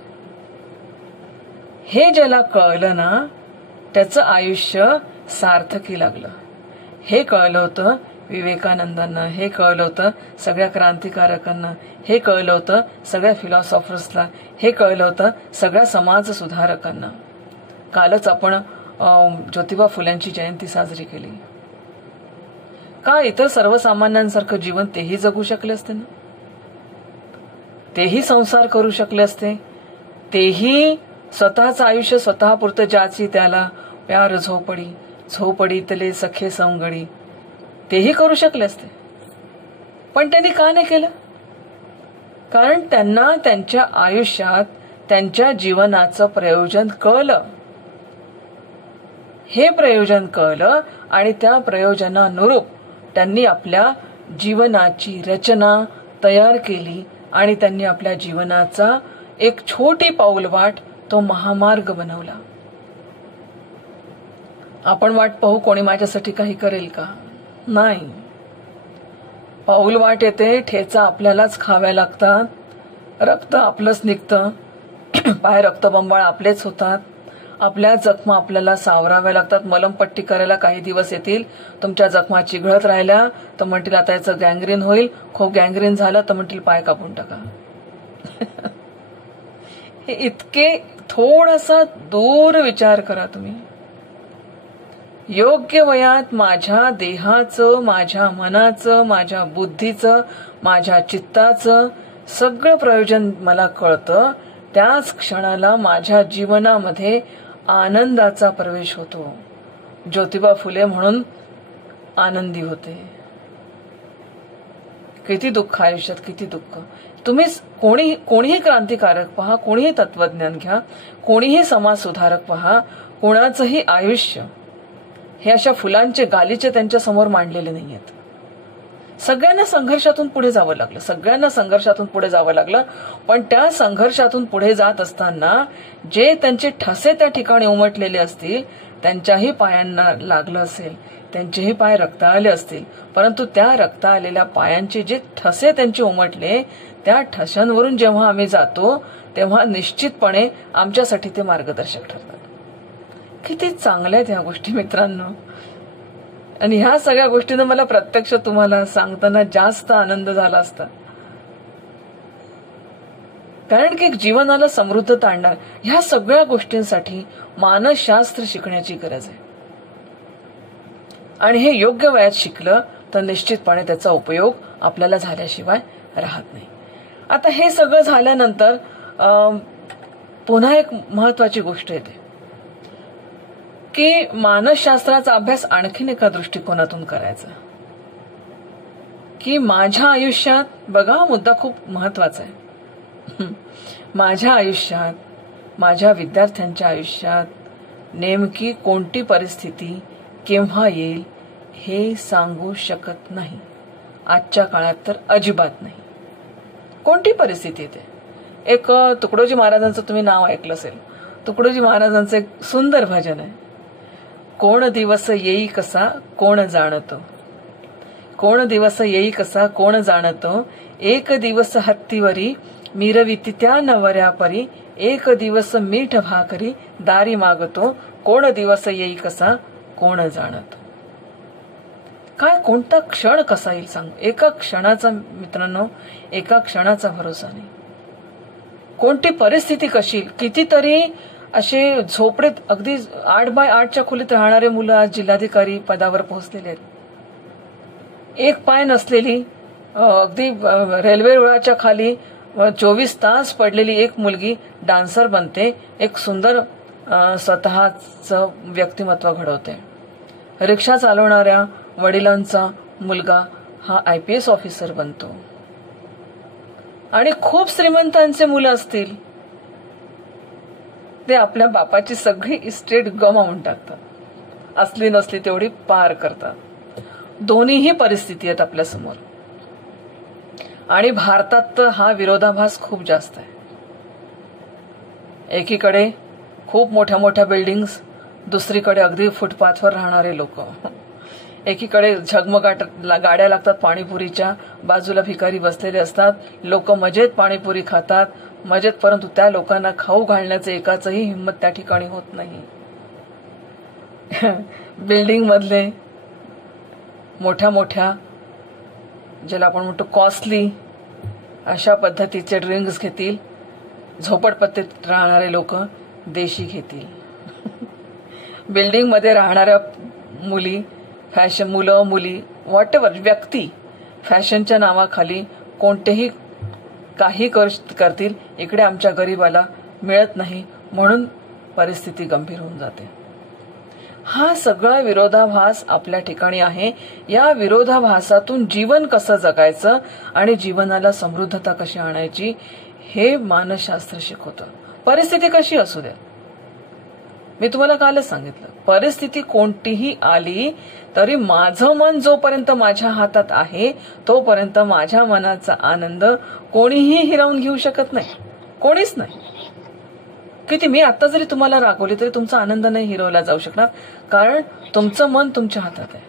हे ज्याला कळलं ना, त्याचं आयुष्य सार्थकी लागलं. हे कळलं होतं विवेकानंदांना, हे कळलं होतं सगळ्या क्रांतिकारकांना, हे कळलं होतं सगळ्या फिलॉसॉफर्सला, हे कळलं होतं सगळ्या समाज सुधारकांना. कालच आपण ज्योतिबा फुल्यांची जयंती साजरी केली. का इतर सर्वसामान्यांसारखं जीवन तेही जगू शकले असते ना, तेही संसार करू शकले असते, तेही स्वतःचं आयुष्य स्वतःपुरतं ज्याची त्याला प्यार झोपडी, झोपडीतले सखे सवंगडी, तेही करू शकले असते. पण त्यांनी का नाही केलं? कारण त्यांना त्यांच्या आयुष्यात त्यांच्या जीवनाचं प्रयोजन कळलं. हे प्रयोजन कळलं आणि त्या प्रयोजनानुरूप त्यांनी आपल्या जीवनाची रचना तयार केली आणि त्यांनी आपल्या जीवनाचा एक छोटी पाऊलवाट, तो महामार्ग बनवला. आपण वाट पाहू कोणी माझ्यासाठी काही करेल का? नाही. पाऊलवाट येते, ठेचा आपल्यालाच खाव्या लागतात, रक्त आपलंच निघतं, पाय रक्तबंबाळ आपलेच होतात, आपल्या जखमा आपल्याला सावराव्या लागतात. मलमपट्टी करायला काही दिवस येतील, तुमच्या जखमा चिघळत राहिल्या तर म्हणतील आता याचं गँग्रीन होईल, खूप गँग्रीन झालं तर म्हणतील पाय कापून टाका. हे इतके थोडासा दूर विचार करा तुम्ही. योग्य वयात माझ्या देहाचं, माझ्या मनाचं, माझ्या बुद्धीचं, माझ्या चित्ताचं सगळं प्रयोजन मला कळतं. त्याच क्षणाला माझ्या जीवनामध्ये आनंदाचा प्रवेश होतो. ज्योतिबा फुले म्हणून आनंदी होते. किती दुःख आयुष्यात, किती दुःख. तुम्ही कोणीही क्रांतिकारक पहा, कोणीही तत्वज्ञान घ्या, कोणीही समाज सुधारक पहा, कोणाचंही आयुष्य हे अशा फुलांचे गालीचे त्यांच्या समोर मांडलेले नाहीयेत. सगळ्यांना संघर्षातून पुढे जावं लागलं, सगळ्यांना संघर्षातून पुढे जावं लागलं. पण त्या संघर्षातून पुढे जात असताना जे त्यांचे ठसे त्या ठिकाणी उमटलेले असतील, त्यांच्याही पायांना लागलं असेल, त्यांचेही पाय रक्ताळले असतील, परंतु त्या रक्ता आलेल्या पायांचे जे ठसे त्यांचे उमटले, त्या ठशांवरून जेव्हा आम्ही जातो तेव्हा निश्चितपणे आमच्यासाठी ते मार्गदर्शक ठरतात. किती चांगल्या आहेत ह्या गोष्टी मित्रांनो. आणि ह्या सगळ्या गोष्टींना मला प्रत्यक्ष तुम्हाला सांगताना जास्त आनंद झाला असता. कारण की जीवनाला समृद्धता आणणार ह्या सगळ्या गोष्टींसाठी मानसशास्त्र शिकण्याची गरज आहे. आणि हे योग्य वयात शिकलं तर निश्चितपणे त्याचा उपयोग आपल्याला झाल्याशिवाय राहत नाही. आता हे सगळं झाल्यानंतर पुन्हा एक महत्वाची गोष्ट येते की मानसशास्त्राचा अभ्यास आणखीन एका दृष्टिकोनातून करायचा. की माझ्या आयुष्यात, बघा हा मुद्दा खूप महत्वाचा आहे, माझ्या आयुष्यात, माझ्या विद्यार्थ्यांच्या आयुष्यात नेमकी कोणती परिस्थिती केव्हा येईल हे सांगू शकत नाही. आजच्या काळात तर अजिबात नाही. कोणती परिस्थिती येते. एक तुकडोजी महाराजांचं तुम्ही नाव ऐकलं असेल. तुकडोजी महाराजांचं एक सुंदर भजन आहे. कोण दिवस येई कसा कोण जाणतो, कोण दिवस येई कसा कोण जाणतो, एक दिवस हत्तीवरी मिरविती त्या नवऱ्या परी, एक दिवस मीठ भाकरी दारी मागतो, कोण दिवस येई कसा कोण जाणतो. काय कोणता क्षण कसा येईल सांग. एका क्षणाचा मित्रांनो, एका क्षणाचा भरोसा नाही. कोणती परिस्थिती कशी येईल. कितीतरी असे झोपडीत अगदी 8x8च्या खोलीत राहणारे मुलं आज जिल्हाधिकारी पदावर पोहोचलेले आहेत. एक पाय नसलेली, अगदी रेल्वे रुळाच्या खाली 24 तास पडलेली एक मुलगी डान्सर बनते, एक सुंदर स्वतःचं व्यक्तिमत्व घडवते. रिक्षा चालवणाऱ्या वडिलांचा मुलगा हा IPS ऑफिसर बनतो आणि खूप श्रीमंतांचे मुलं असतील ते आपल्या बापाची सगळी इस्टेट गमावून टाकतात, असली नसली तेवढी पार करतात. दोन्हीही परिस्थिती आहेत आपल्या समोर. आणि भारतात तर हा विरोधाभास खूप जास्त आहे. एकीकडे खूप मोठ्या मोठ्या बिल्डिंग्स, दुसरीकडे अगदी फुटपाथवर राहणारे लोक. एकीकडे झगमगाट गाड्या लागतात पाणीपुरीच्या, बाजूला भिकारी बसलेले असतात, लोक मजेत पाणीपुरी खातात मजेत, परंतु त्या लोकांना खाऊ घालण्याचे एकाचही हिंमत त्या ठिकाणी होत नाही. बिल्डिंग मधले मोठ्या मोठ्या, ज्याला आपण म्हणतो कॉस्टली अशा पद्धतीचे ड्रिंक्स घेतील, झोपडपट्टीत राहणारे लोक देशी घेतील. बिल्डिंग मध्ये राहणाऱ्या मुली, मुलं मुली, व्हॉट एव्हर व्यक्ती फॅशनच्या नावाखाली कोणतेही काही करतील. इकडे आमच्या गरीबाला मिळत नाही म्हणून परिस्थिती गंभीर होऊन जाते. हा सगळा विरोधाभास आपल्या ठिकाणी आहे. या विरोधाभासातून जीवन कसं जगायचं आणि जीवनाला समृद्धता कशी आणायची हे मानसशास्त्र शिकवतं. परिस्थिती कशी असू द्या, मी तुम्हाला कालच सांगितलं, परिस्थिती कोणतीही आली तरी माझं मन जोपर्यंत माझ्या हातात आहे तोपर्यंत माझ्या मनाचा आनंद कोणीही हिरावून घेऊ शकत नाही, कोणीच नाही. किती मी आता जरी तुम्हाला रागवली तरी तुमचा आनंद नाही हिरवला जाऊ शकणार, कारण तुमचं मन तुमच्या हातात आहे.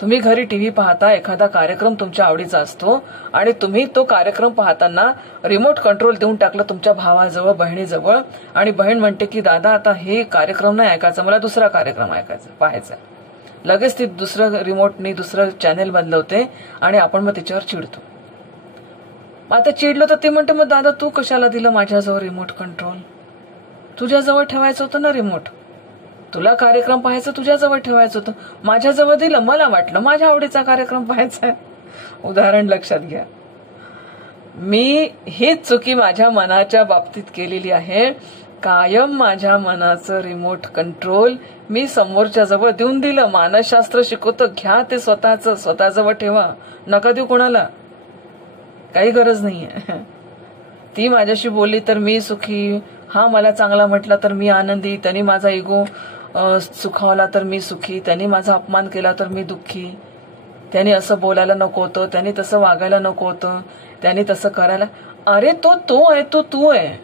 तुम्ही घरी टीव्ही पाहता, एखादा कार्यक्रम तुमच्या आवडीचा असतो आणि तुम्ही तो कार्यक्रम पाहताना रिमोट कंट्रोल देऊन टाकलं तुमच्या भावाजवळ, बहिणीजवळ, आणि बहीण म्हणते की दादा आता हे कार्यक्रम नाही ऐकायचा, मला दुसरा कार्यक्रम ऐकायचा पाहायचा. लगेच ती दुसरं रिमोटनी दुसरं चॅनेल बदलवते आणि आपण मग त्याच्यावर चिडतो. आता चिडलो तर ते म्हणते मग दादा तू कशाला दिलं माझ्याजवळ रिमोट कंट्रोल, तुझ्याजवळ ठेवायचं होतं ना रिमोट, तुला कार्यक्रम पाहायचं तुझ्याजवळ ठेवायचं होतं, माझ्याजवळ दिलं, मला वाटलं माझ्या आवडीचा कार्यक्रम पाहायचा आहे. उदाहरण लक्षात घ्या. मी हीच चुकी माझ्या मनाच्या बाबतीत केलेली आहे. कायम माझ्या मनाचं रिमोट कंट्रोल मी समोरच्या जवळ देऊन दिलं. मानसशास्त्र शिकवतं घ्या ते स्वतःजवळ ठेवा, नका देऊ कोणाला, काही गरज नाहीये. ती माझ्याशी बोलली तर मी सुखी, हा मला चांगला म्हटला तर मी आनंदी, त्यांनी माझा इगो सुखावला तर मी सुखी, त्यांनी माझा अपमान केला तर मी दुःखी, त्यांनी असं बोलायला नको होतं, त्यांनी तसं वागायला नको होतं, त्यांनी तसं करायला, अरे तो आहे, तो तू आहे,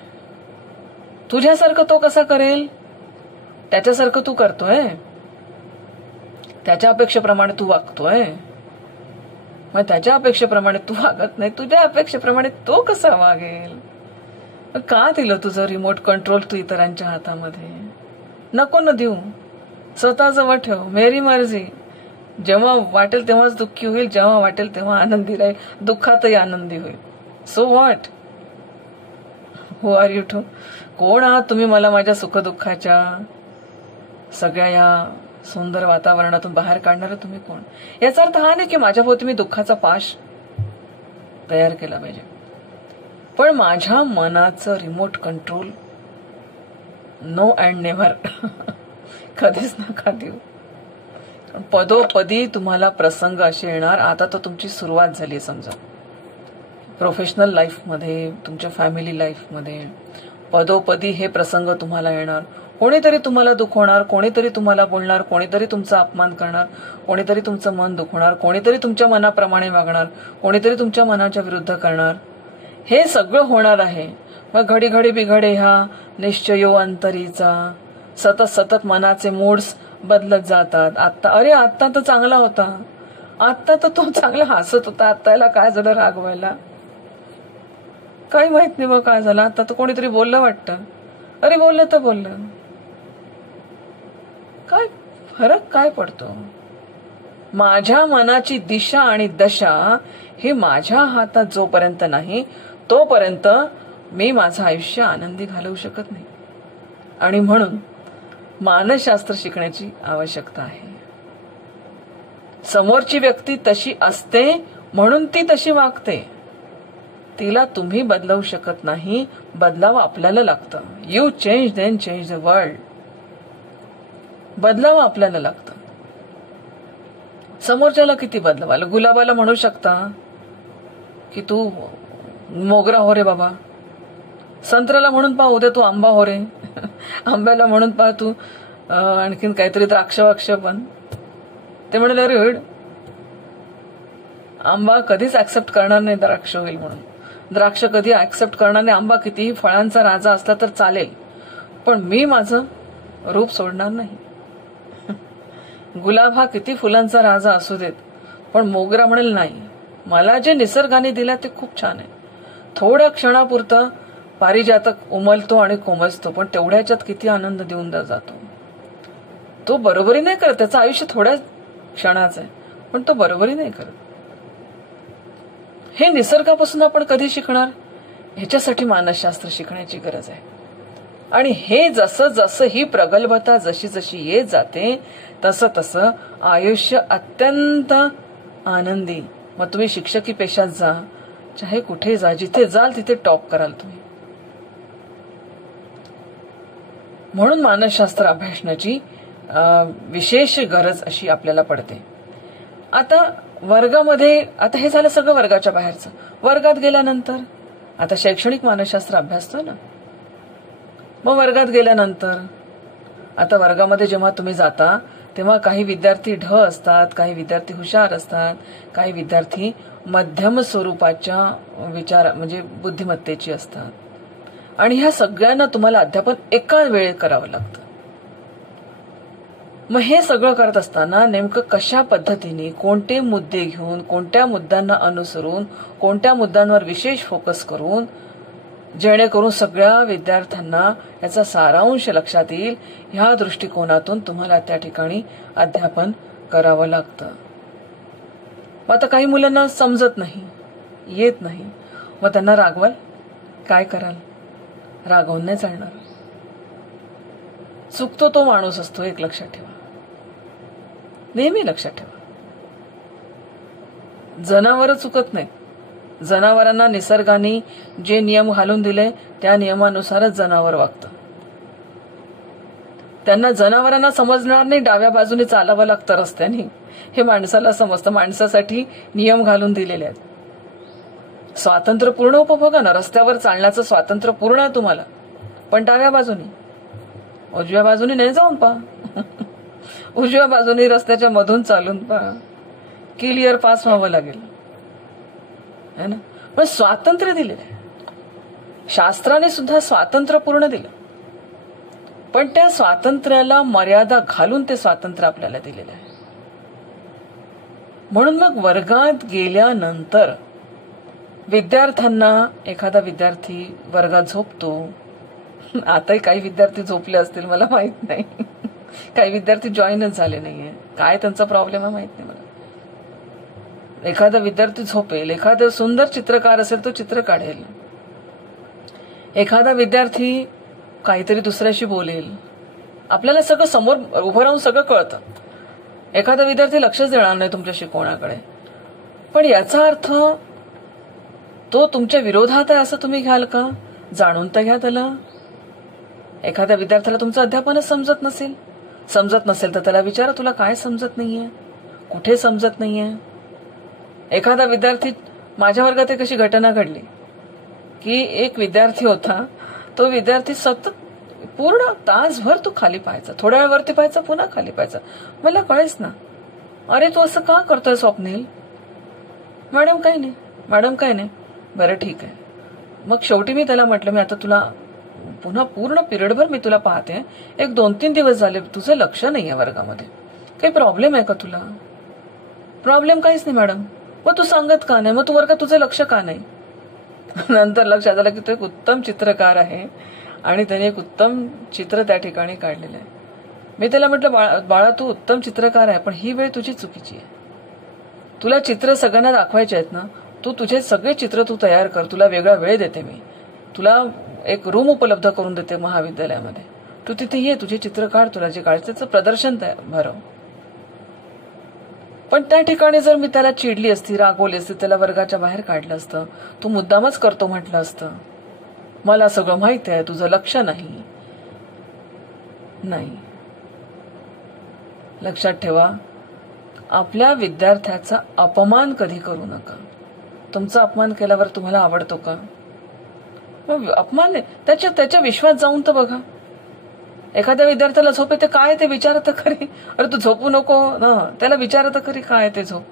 तुझ्यासारखं तो कसा करेल, त्याच्यासारखं तू करतोय, त्याच्या अपेक्षेप्रमाणे तू वागतोय, मग त्याच्या अपेक्षेप्रमाणे तू वागत नाही, तुझ्या अपेक्षेप्रमाणे तो कसा वागेल. का दिलं तुझं रिमोट कंट्रोल तू इतरांच्या हातामध्ये, नको न देऊ, स्वतःजवळ ठेव, मेरी मर्जी. जेव्हा वाटेल तेव्हाच दुःखी होईल, जेव्हा वाटेल तेव्हा आनंदी राहील, दुःखातही आनंदी होईल. So what, who are you to, कोण आहात तुम्ही मला माझ्या सुखदुःखाच्या सगळ्या या सुंदर वातावरणातून बाहेर काढणारे तुम्ही कोण. याचा अर्थ हा नाही की माझ्याभोवती मी दुःखाचा पाश तयार केला पाहिजे, पण माझ्या मनाचं remote control no and never कधीच नका देऊ. पदोपदी तुम्हाला प्रसंग असे येणार. आता तर तुमची सुरुवात झाली समजा, प्रोफेशनल लाईफमध्ये, तुमच्या फॅमिली लाईफमध्ये पदोपदी हे प्रसंग तुम्हाला येणार. कोणीतरी तुम्हाला दुखवणार, कोणीतरी तुम्हाला बोलणार, कोणीतरी तुमचा अपमान करणार, कोणीतरी तुमचं मन दुखवणार, कोणीतरी तुमच्या मनाप्रमाणे वागणार, कोणीतरी तुमच्या मनाच्या विरुद्ध करणार. हे सगळं होणार आहे. मग घडी घडी बिघडे ह्या निश्चयो अंतरीचा, सतत मनाचे मूड्स बदलत जातात. आत्ता तर चांगला होता, आत्ता तर तो चांगला हसत होता, आत्ता याला काय झालं रागवायला, काही माहित नाही बा काय झालं, आता तर कोणीतरी बोललं वाटतं, अरे बोललं तर बोललं, काय फरक काय पडतो. माझ्या मनाची दिशा आणि दशा हे माझ्या हातात जोपर्यंत नाही तोपर्यंत मी माझं आयुष्य आनंदी घालवू शकत नाही. आणि म्हणून मानसशास्त्र शिकण्याची आवश्यकता आहे. समोरची व्यक्ती तशी असते म्हणून ती तशी वागते, तिला तुम्ही बदलवू शकत नाही, बदलावं आपल्याला लागतं. You change then change the world. बदलावं आपल्याला लागतं. समोरच्याला किती बदलवाल. गुलाबाला म्हणू शकता की तू मोगरा हो रे बाबा. संत्र्याला म्हणून पहा उद्या तू आंबा हो रे. आंब्याला म्हणून पहा तू आणखीन काहीतरी द्राक्ष वाक्ष. पण ते म्हणाले अरे होईल, आंबा कधीच ऍक्सेप्ट करणार नाही द्राक्ष होईल म्हणून. द्राक्ष कधी ऍक्सेप्ट करणार नाही. आंबा कितीही फळांचा राजा असला तर चालेल, पण मी माझं रूप सोडणार नाही. गुलाब हा किती फुलांचा राजा असू देत, पण मोगरा म्हणेल नाही, मला जे निसर्गाने दिला ते खूप छान आहे. थोड्या क्षणापुरतं पारिजातक उमलतो आणि कोमजतो, पण तेवढ्याच्यात किती आनंद देऊन जातो. तो बरोबरी नाही करत. त्याचं आयुष्य थोड्या क्षणाचं आहे, पण तो बरोबरी नाही करत. हे निसर्गापासून आपण कधी शिकणार? ह्याच्यासाठी मानसशास्त्र शिकण्याची गरज आहे. आणि हे जसं जसं ही प्रगल्भता जशी जशी येत जाते तसं तसं आयुष्य अत्यंत आनंदी. मग तुम्ही शिक्षकी पेशात जा, चाहे कुठे जा, जिथे जाल तिथे टॉप कराल तुम्ही. म्हणून मानसशास्त्र अभ्यासण्याची विशेष गरज अशी आपल्याला पडते. आता वर्गामध्ये, आता हे झालं सगळं वर्गाच्या बाहेरचं. वर्गात गेल्यानंतर आता शैक्षणिक मानसशास्त्र अभ्यासतो ना. मग वर्गात गेल्यानंतर आता वर्गामध्ये जेव्हा तुम्ही जाता तेव्हा काही विद्यार्थी ढ असतात, काही विद्यार्थी हुशार असतात, काही विद्यार्थी मध्यम स्वरूपाच्या विचार म्हणजे बुद्धिमत्तेची असतात. आणि ह्या सगळ्यांना तुम्हाला अध्यापन एका वेळेत करावं लागतं. मग हे सगळं करत असताना नेमकं कशा पद्धतीने, कोणते मुद्दे घेऊन, कोणत्या मुद्द्यांना अनुसरून, कोणत्या मुद्द्यांवर विशेष फोकस करून, जेणेकरून सगळ्या विद्यार्थ्यांना याचा सारांश लक्षात येईल, ह्या दृष्टिकोनातून तुम्हाला त्या ठिकाणी अध्यापन करावं लागतं. मग आता काही मुलांना समजत नाही, येत नाही, मग त्यांना रागवाल? काय कराल? रागवून नाही चालणार. चुकतो तो माणूस असतो, एक लक्षात ठेवा, नेहमी लक्षात ठेवा. जनावर चुकत नाहीत. जनावरांना निसर्गाने जे नियम घालून दिले त्या नियमानुसारच जनावर वागतं. त्यांना जनावरांना समजणार नाही डाव्या बाजूने चालावं लागतं रस्त्याने, हे माणसाला समजतं. माणसासाठी नियम घालून दिलेले आहेत. स्वातंत्र्य पूर्ण उपभोगा ना, रस्त्यावर चालण्याचं स्वातंत्र्य पूर्ण आहे तुम्हाला, पण डाव्या बाजूने, उजव्या बाजूने नाही जाऊन पहा. उजव्या बाजूने रस्त्याच्या मधून चालून पहा, क्लिअर पास व्हावं लागेल, है ना. पण स्वातंत्र्य दिलेलं आहे. शास्त्राने सुद्धा स्वातंत्र्य पूर्ण दिलं, पण त्या स्वातंत्र्याला मर्यादा घालून ते स्वातंत्र्य आपल्याला दिलेलं आहे. म्हणून मग वर्गात गेल्यानंतर विद्यार्थ्यांना, एखादा विद्यार्थी वर्गात झोपतो. आताही काही विद्यार्थी झोपले असतील, मला माहित नाही. काही विद्यार्थी जॉईनच झाले नाहीये, काय त्यांचा प्रॉब्लेम आहे माहित नाही मला. एखादा विद्यार्थी झोपेल, एखादा सुंदर चित्रकार असेल तो चित्र काढेल, एखादा विद्यार्थी काहीतरी दुसऱ्याशी बोलेल. आपल्याला सगळं समोर उभं राहून सगळं कळतं. एखादा विद्यार्थी लक्षच देणार नाही तुमच्या शिकवण्याकडे, पण याचा अर्थ तो तुमच्या विरोधात आहे असं तुम्ही घ्याल का? जाणून तर घ्या त्याला. एखाद्या विद्यार्थ्याला तुमचं अध्यापनच समजत नसेल तर त्याला विचारा, तुला काय समजत नाहीये, कुठे समजत नाहीये. एखादा विद्यार्थी, माझ्या वर्गात एक अशी घटना घडली की एक विद्यार्थी होता, तो विद्यार्थी सतत पूर्ण तासभर तो खाली पाहायचा, थोड्या वेळ वरती पाहायचा, पुन्हा खाली पाहायचा. मला कळेच ना, अरे तू असं का करतोय स्वप्नील? मॅडम काही नाही. बरं ठीक आहे. मग शेवटी मी त्याला म्हटलं, मी आता तुला पुन्हा पूर्ण पिरियडभर मी तुला पाहते, एक 2-3 दिवस झाले तुझं लक्ष नाहीये वर्गामध्ये, काही प्रॉब्लेम आहे का तुला? प्रॉब्लेम काहीच नाही मॅडम. मग तू सांगत का नाही? मग तू वर्गात तुझं लक्ष का नाही? नंतर लक्षात आलं की तो एक उत्तम चित्रकार आहे आणि त्याने एक उत्तम चित्र त्या ठिकाणी काढलेलं आहे. मी त्याला म्हटलं, बाळा तू उत्तम चित्रकार आहे, पण ही वेळ तुझी चुकीची आहे. तुला चित्र सगळ्यांना दाखवायचे आहेत ना, तू तुझे सगळे चित्र तू तयार कर. तुला वेगळा वेळ देते मी, तुला एक रूम उपलब्ध करून देते महाविद्यालयामध्ये, तू तिथे ये, तुझे चित्र काढ, तुला जे काढायचं त्याचं प्रदर्शन भरव. पण त्या ठिकाणी जर मी त्याला चिडली असती, रागवली असती, त्याला वर्गाच्या बाहेर काढलं असतं, तू मुद्दामच करतो म्हटलं असतं, मला सगळं माहिती आहे, तुझं लक्ष नाही. लक्षात ठेवा, आपल्या विद्यार्थ्याचा अपमान कधी करू नका. तुमचा अपमान केल्यावर तुम्हाला आवडतो का? मग अपमान नाही, त्याच्या विश्वास जाऊन तर बघा. एखाद्या विद्यार्थ्याला झोप येते, काय ते विचारत खरी. अरे तू झोपू नको ना, त्याला विचारत खरी काय ते झोप.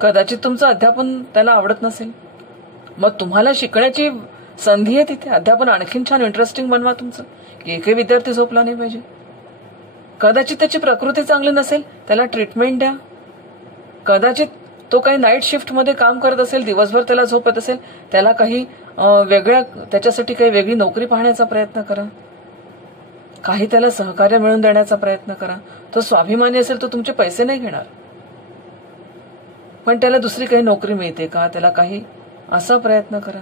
कदाचित तुमचं अध्यापन त्याला आवडत नसेल, मग तुम्हाला शिकण्याची संधी आहे तिथे. अध्यापन आणखीन छान इंटरेस्टिंग बनवा तुमचं, की एकही विद्यार्थी झोपला नाही पाहिजे. कदाचित त्याची प्रकृती चांगली नसेल, त्याला ट्रीटमेंट द्या. कदाचित तो काही नाईट शिफ्ट मध्ये काम करत असेल, दिवसभर त्याला झोप येत असेल, त्याला काही वेगळ्या त्याच्यासाठी काही वेगळी नोकरी पाहण्याचा प्रयत्न करा. काही त्याला सहकार्य मिळवून देण्याचा प्रयत्न करा. तो स्वाभिमानी असेल, तो तुमचे पैसे नाही घेणार, पण त्याला दुसरी काही नोकरी मिळते का, त्याला काही असा प्रयत्न करा.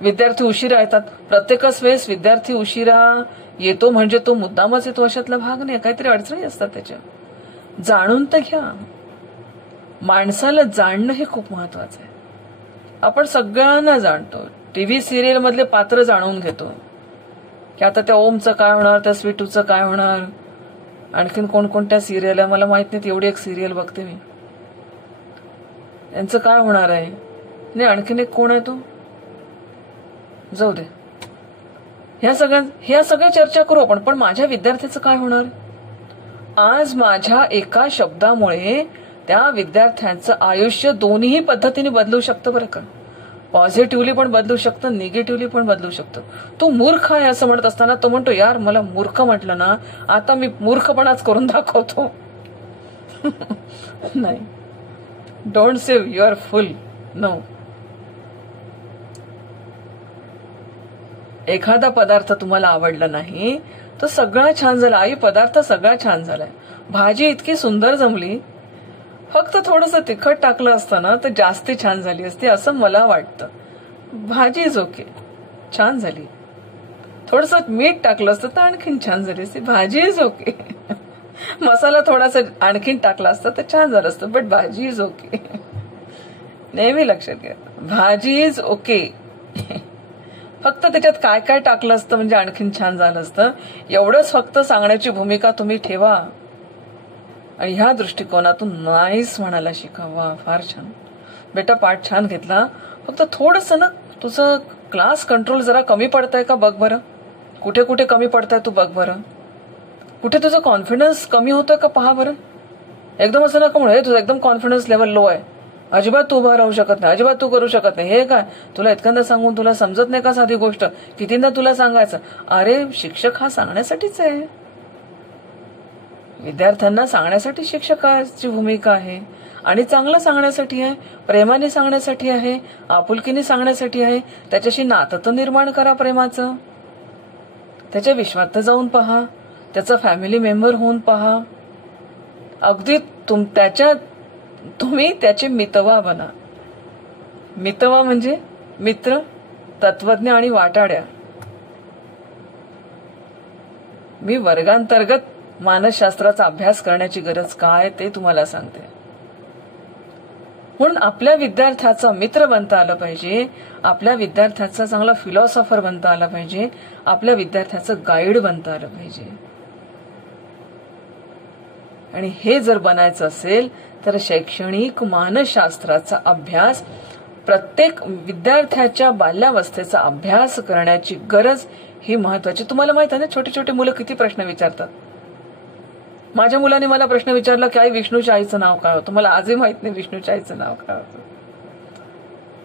विद्यार्थी उशिरा येतात, प्रत्येकच वेळेस विद्यार्थी उशिरा येतो म्हणजे तो मुद्दामच येतो अशातला भाग नाही. काहीतरी अडचणी असतात त्याच्या. जाणून तर घ्या. माणसाला जाणणं हे खूप महत्वाचं आहे. आपण सगळ्यांना जाणतो, टीव्ही सिरियल मधले पात्र जाणून घेतो की आता त्या ओमचं काय होणार, त्या स्वीटूचं काय होणार, आणखीन कोणकोणत्या सिरियल आहे मला माहित नाही, एवढी एक सिरियल बघते मी, यांचं काय होणार आहे. नाही आणखीन एक कोण आहे तो, जाऊ दे. ह्या सगळ्या चर्चा करू आपण, पण माझ्या विद्यार्थ्याचं काय होणार. आज माझ्या एका शब्दामुळे त्या विद्यार्थ्यांचं आयुष्य दोन्ही पद्धतीने बदलू शकतं बरं का. पॉझिटिव्हली पण बदलू शकतं, निगेटिव्हली पण बदलू शकतं. तू मूर्ख आहे असं म्हणत असताना तो म्हणतो, यार मला मूर्ख म्हटलं ना, आता मी मूर्खपणाच करून दाखवतो. नाही, don't save you are fool. No. एखादा पदार्थ तुम्हाला आवडला नाही, तो सगळा छान झाला. आई पदार्थ सगळा छान झालाय, भाजी इतकी सुंदर जमली, फक्त थोडंसं तिखट टाकलं असतं ना तर जास्ती छान झाली असती असं मला वाटतं. भाजीच ओके, छान झाली. थोडंसं मीठ टाकलं असतं तर आणखीन छान झाली असती, भाजीच ओके. मसाला थोडासा आणखीन टाकला असता तर छान झालं असतं, बट भाजी इज ओके. नेहमी लक्षात घ्या, भाजी इज ओके. फक्त त्याच्यात काय काय टाकलं असतं म्हणजे आणखीन छान झालं असतं, एवढंच फक्त सांगण्याची भूमिका तुम्ही ठेवा. आणि ह्या दृष्टिकोनातून नाहीच म्हणायला शिका. वा, फार छान बेटा, पाठ छान घेतला. फक्त थोडंसं ना तुझं क्लास कंट्रोल जरा कमी पडतंय का बघ बरं. कुठे कुठे कमी पडतंय तू बघ बरं. कुठे तुझा कॉन्फिडन्स कमी होतोय का पहा बरं. एकदम असं नका म्हणू, हे तुझं एकदम कॉन्फिडन्स लेवल लो आहे, अजिबात तू उभा राहू शकत नाही, अजिबात तू करू शकत नाही. हे काय तुला इतक्यांदा सांगून तुला समजत नाही का साधी गोष्ट, कितींदा तुला सांगायचं. अरे शिक्षक हा सांगण्यासाठीच आहे, विद्यार्थ्यांना सांगण्यासाठी शिक्षकाची भूमिका आहे. आणि चांगलं सांगण्यासाठी आहे, प्रेमाने सांगण्यासाठी आहे, आपुलकीने सांगण्यासाठी आहे. त्याच्याशी नातं निर्माण करा प्रेमाचं. त्याच्या विश्वात जाऊन पहा, त्याचा फॅमिली मेंबर होऊन पहा. अगदी तुम्ही त्याचे मितवा बना. मितवा म्हणजे मित्र, तत्वज्ञ आणि वाटाड्या. मी वर्गांतर्गत मानसशास्त्राचा अभ्यास करण्याची गरज काय ते तुम्हाला सांगते. म्हणून आपल्या विद्यार्थ्याचा मित्र बनता आलं पाहिजे, आपल्या विद्यार्थ्याचा चांगला फिलॉसॉफर बनता आला पाहिजे, आपल्या विद्यार्थ्याचं गाईड बनता आलं पाहिजे. आणि हे जर बनायचं असेल तर शैक्षणिक मानसशास्त्राचा अभ्यास, प्रत्येक विद्यार्थ्याच्या बाल्यावस्थेचा अभ्यास करण्याची गरज ही महत्वाची. तुम्हाला माहित आहे ना, छोटे छोटे मुलं किती प्रश्न विचारतात. माझ्या मुलाने मला प्रश्न विचारला की आई विष्णूच्या आईचं नाव काय होतं. मला आजही माहित नाही विष्णूच्या आईचं नाव काय होतं.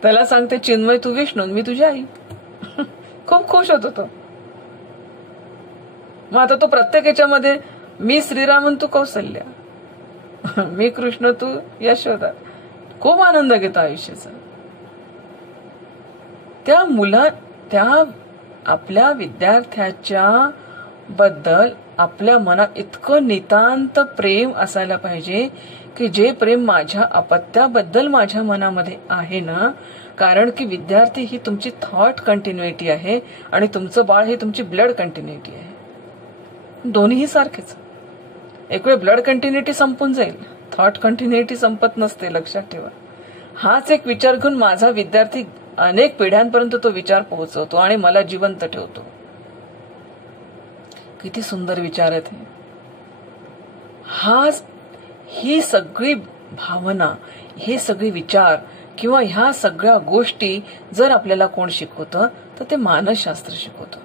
त्याला सांगते चिन्मय तू विष्णू, मी तुझी आई. खूप खुश होतो तो. मग आता तो प्रत्येक याच्यामध्ये मी श्रीरामन तू कौसल्या, मी कृष्ण तू यशोदा, खूप आनंद घेतो आयुष्याचा. त्या आपल्या विद्यार्थ्याच्या बद्दल आपल्या मनात इतकं नितांत प्रेम असायला पाहिजे की जे प्रेम माझ्या अपत्याबद्दल माझ्या मनामध्ये आहे ना. कारण की विद्यार्थी ही तुमची थॉट कंटिन्युइटी आहे आणि तुमचं बाळ ही तुमची ब्लड कंटिन्युइटी आहे. दोन्ही सारखेच. एक वेळ ब्लड कंटिन्युइटी संपून जाईल, थॉट कंटिन्युइटी संपत नसते, लक्षात ठेवा. हाच एक विचार घेऊन माझा विद्यार्थी अनेक पिढ्यांपर्यंत तो विचार पोहोचवतो आणि मला जिवंत ठेवतो. किती सुंदर विचार आहेत. ही सगळी भावना, हे सगळे विचार किंवा ह्या सगळ्या गोष्टी जर आपल्याला कोण शिकवतं तर ते मानसशास्त्र शिकवतं.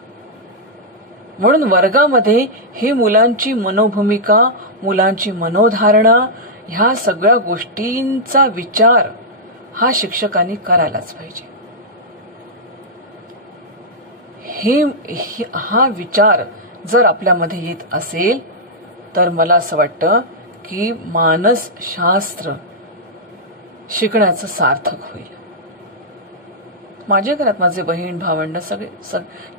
म्हणून वर्गामध्ये हे मुलांची मनोभूमिका, मुलांची मनोधारणा, ह्या सगळ्या गोष्टींचा विचार हा शिक्षकांनी करायलाच पाहिजे. हा विचार जर आपल्यामध्ये येत असेल तर मला असं वाटतं की मानसशास्त्र शिकण्याचं सार्थक होईल. माझ्या घरात माझे बहीण भावंड सगळे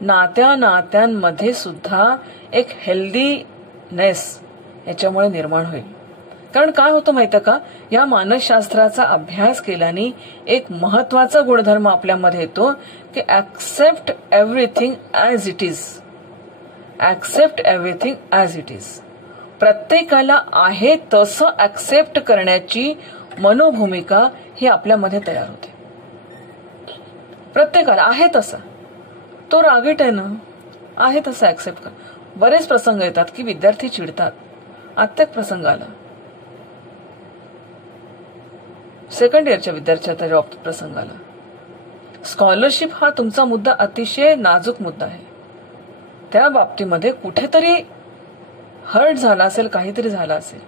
नात्यांमध्ये सुद्धा एक हेल्दीनेस याच्यामुळे निर्माण होईल. कारण काय होतं माहिती का, या मानसशास्त्राचा अभ्यास केल्याने एक महत्वाचा गुणधर्म आपल्यामध्ये येतो की accept everything as it is. Accept everything as it is. प्रत्येकाला आहे तसं ऍक्सेप्ट करण्याची मनोभूमिका ही आपल्यामध्ये तयार होते. प्रत्येकाला आहे तसं, तो रागीट आहे ना, आहे तसं ऍक्सेप्ट कर. बरेच प्रसंग येतात की विद्यार्थी चिडतात. आत्ता एक प्रसंग आला, सेकंड इयरच्या विद्यार्थ्याच्या बाबतीत प्रसंग आला. स्कॉलरशिप हा तुमचा मुद्दा अतिशय नाजूक मुद्दा आहे. त्या बाबतीमध्ये कुठेतरी हर्ट झाला असेल, काहीतरी झालं असेल,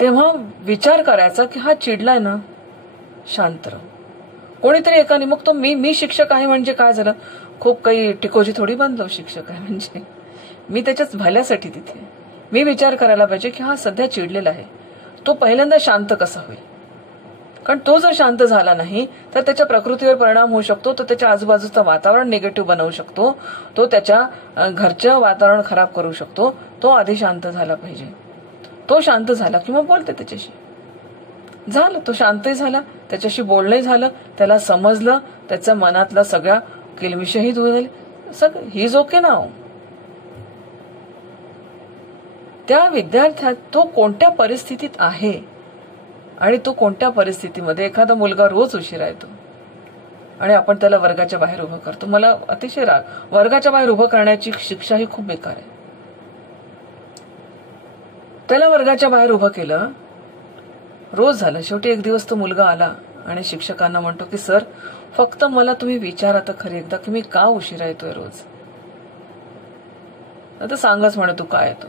तेव्हा विचार करायचा की हा चिडलाय ना, शांत राहा. कोणीतरी एकाने मग तो मी शिक्षक आहे म्हणजे काय झालं, खूप काही टिकोजी थोडी बांधलो. शिक्षक आहे म्हणजे मी त्याच्याच भल्यासाठी तिथे. मी विचार करायला पाहिजे की हा सध्या चिडलेला आहे, तो पहिल्यांदा शांत कसा होईल. कारण तो जर शांत झाला नाही तर त्याच्या प्रकृतीवर परिणाम होऊ शकतो, तो त्याच्या आजूबाजूचं वातावरण निगेटिव्ह बनवू शकतो, तो त्याच्या घरचं वातावरण खराब करू शकतो. तो आधी शांत झाला पाहिजे. तो शांत झाला की मग बोलते त्याच्याशी. झालं, तो शांतही झाला, त्याच्याशी बोलणंही झालं, त्याला समजलं, त्याच्या मनातला सगळ्या किलमिशही दूर झाली, सगळं ही इज ओके नाव. त्या विद्यार्थ्यात तो कोणत्या परिस्थितीत आहे आणि तो कोणत्या परिस्थितीमध्ये, एखादा मुलगा रोज उशिरा येतो आणि आपण त्याला वर्गाच्या बाहेर उभं करतो. मला अतिशय राग, वर्गाच्या बाहेर उभं करण्याची शिक्षा ही खूप बेकार आहे. त्याला वर्गाच्या बाहेर उभं केलं, रोज झालं. शेवटी एक दिवस तो मुलगा आला आणि शिक्षकांना म्हणतो की सर, फक्त मला तुम्ही विचारा तर खरी एकदा की मी का उशिरा येतोय रोज. आता सांगच म्हणे तू काय येतो.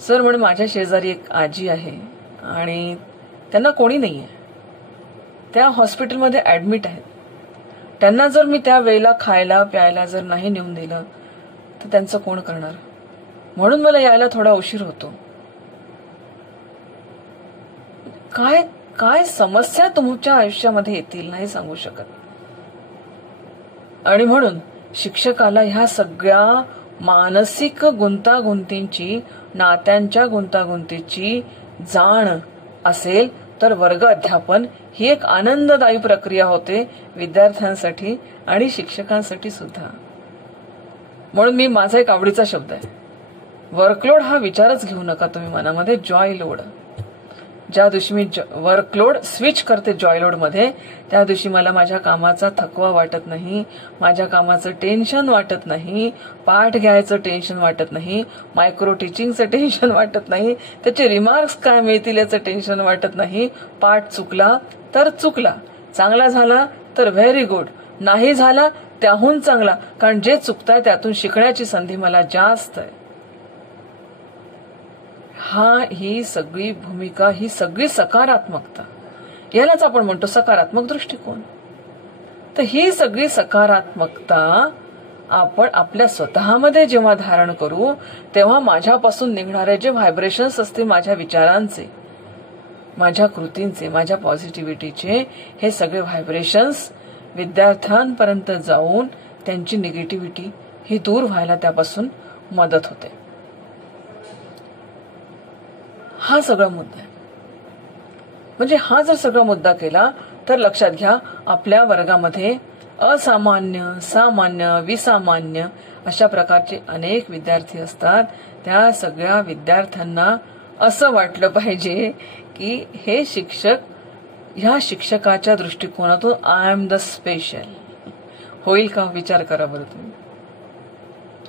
सर म्हणे माझ्या शेजारी एक आजी आहे आणि त्यांना कोणी नाहीये, त्या हॉस्पिटलमध्ये ऍडमिट आहेत. त्यांना जर मी त्या वेळेला खायला प्यायला जर नाही नेऊन दिलं तर त्यांचं कोण करणार, म्हणून मला यायला थोडा उशीर होतो. काय काय समस्या तुमच्या आयुष्यामध्ये येतील नाही सांगू शकत. आणि म्हणून शिक्षकाला ह्या सगळ्या मानसिक गुंतागुंतींची, नात्यांच्या गुंतागुंतीची जाण असेल तर वर्ग अध्यापन ही एक आनंददायी प्रक्रिया होते विद्यार्थ्यांसाठी आणि शिक्षकांसाठी सुद्धा. म्हणून मी, माझा एक आवडीचा शब्द आहे, वर्कलोड हा विचारच घेऊ नका तुम्ही मनामध्ये, जॉय लोड. ज्या दिवशी मी वर्कलोड स्विच करते जॉय लोड मध्ये, त्या दिवशी मला माझ्या कामाचा थकवा वाटत नाही, माझ्या कामाचं टेन्शन वाटत नाही, पाठ घ्यायचं टेन्शन वाटत नाही, मायक्रो टीचिंगचं टेन्शन वाटत नाही, त्याचे रिमार्क्स काय मिळतील याचं टेन्शन वाटत नाही. पाठ चुकला तर चुकला, चांगला झाला तर व्हेरी गुड, नाही झाला त्याहून चांगला, कारण जे चुकताय त्यातून शिकण्याची संधी मला जास्त आहे. ही सगळी भूमिका, ही सगळी सकारात्मकता, यालाच आपण म्हणतो सकारात्मक दृष्टिकोन. तर ही सगळी सकारात्मकता आपण आपल्या स्वतःमध्ये जेव्हा धारण करू तेव्हा माझ्यापासून निघणारे जे व्हायब्रेशन्स असतील, माझ्या विचारांचे, माझ्या कृतींचे, माझ्या पॉझिटिव्हिटीचे, हे सगळे व्हायब्रेशन्स विद्यार्थ्यांपर्यंत जाऊन त्यांची निगेटिव्हिटी ही दूर व्हायला त्यापासून मदत होते. हा सगळा मुद्दा आहे. म्हणजे हा जर सगळा मुद्दा केला तर लक्षात घ्या, आपल्या वर्गामध्ये असामान्य, सामान्य, विसामान्य अशा प्रकारचे अनेक विद्यार्थी असतात. त्या सगळ्या विद्यार्थ्यांना असं वाटलं पाहिजे की हे शिक्षक, ह्या शिक्षकाच्या दृष्टिकोनातून आय एम द स्पेशल. होईल का? विचार करा बरं तुम्ही.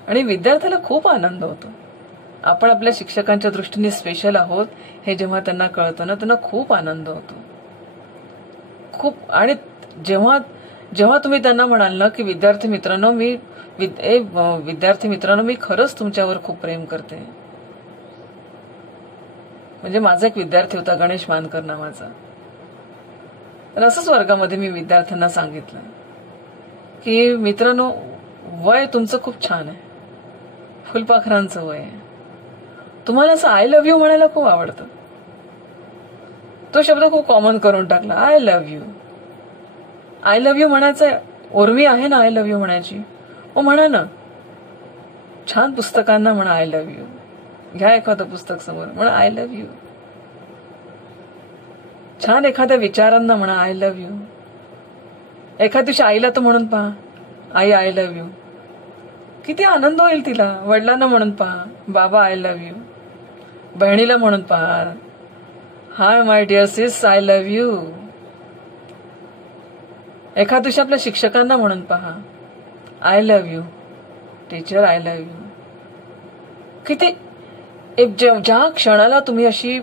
आणि विद्यार्थ्याला खूप आनंद होतो. आपण आपल्या शिक्षकांच्या दृष्टीने स्पेशल आहोत हे जेव्हा त्यांना कळतं ना, त्यांना खूप आनंद होतो, खूप. आणि जेव्हा जेव्हा तुम्ही त्यांना म्हणाल ना की विद्यार्थी मित्रांनो मी खरंच तुमच्यावर खूप प्रेम करते. म्हणजे माझा एक विद्यार्थी होता, गणेश मानकर नावाचा. तर असंच वर्गामध्ये मी विद्यार्थ्यांना सांगितलं की मित्रांनो, वय तुमचं खूप छान आहे, फुलपाखरांचं वय आहे. तुम्हाला असं आय लव्ह यू म्हणायला खूप आवडतं. तो शब्द खूप कॉमन करून टाकला, I love you. I love you म्हणायचं उर्मी आहे ना आय लव्ह यू म्हणायची. म्हणा ना, छान पुस्तकांना म्हणा आय लव्ह यू. घ्या एखादं पुस्तक समोर, म्हणा आय लव्ह यू. छान एखाद्या विचारांना म्हणा आय लव्ह यू. एखाद्या दिवशी आईला तर म्हणून पहा, आई आय लव्ह यू. किती आनंद होईल तिला. वडिलांना म्हणून पहा, बाबा आय लव्ह यू. बहिणीला म्हणून पहा, हाय माय डिअर सिस आय लव्ह यू. एखाद्या दिवशी आपल्या शिक्षकांना म्हणून पहा, I love you teacher, I love you. किती ज्या क्षणाला तुम्ही अशी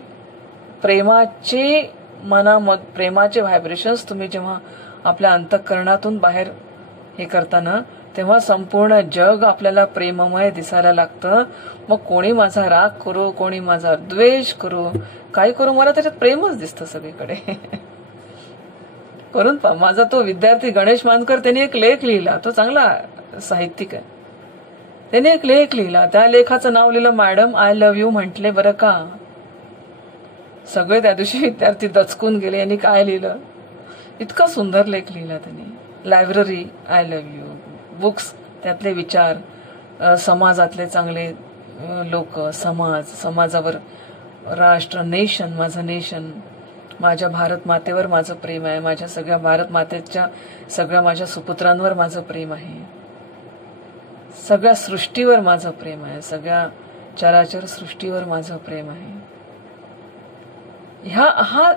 प्रेमाचे व्हायब्रेशन्स तुम्ही जेव्हा आपल्या अंतःकरणातून बाहेर हे करताना, तेव्हा संपूर्ण जग आपल्याला प्रेममय दिसायला लागतं. मग कोणी माझा राग करू, कोणी माझा द्वेष करू, काय करू, मला त्याच्यात प्रेमच दिसतं सगळीकडे. करून पहा. माझा तो विद्यार्थी गणेश मानकर, त्याने एक लेख लिहिला, तो चांगला साहित्यिक आहे. त्याने एक लेख लिहिला, त्या लेखाचं नाव लिहिलं मॅडम आय लव्ह यू म्हटले बरं का. सगळे त्या दिवशी विद्यार्थी दचकून गेले, यांनी काय लिहिलं. इतका सुंदर लेख लिहिला त्यांनी. Library I love you, books त्यातले विचार, समाजातले चांगले लोक, समाजावर, राष्ट्र, नेशन, माझं नेशन, माझ्या भारत मातेवर माझं प्रेम आहे, माझ्या सगळ्या भारत मातेच्या सगळ्या माझ्या सुपुत्रांवर माझं प्रेम आहे, सगळ्या सृष्टीवर माझं प्रेम आहे, सगळ्या चराचर सृष्टीवर माझं प्रेम आहे.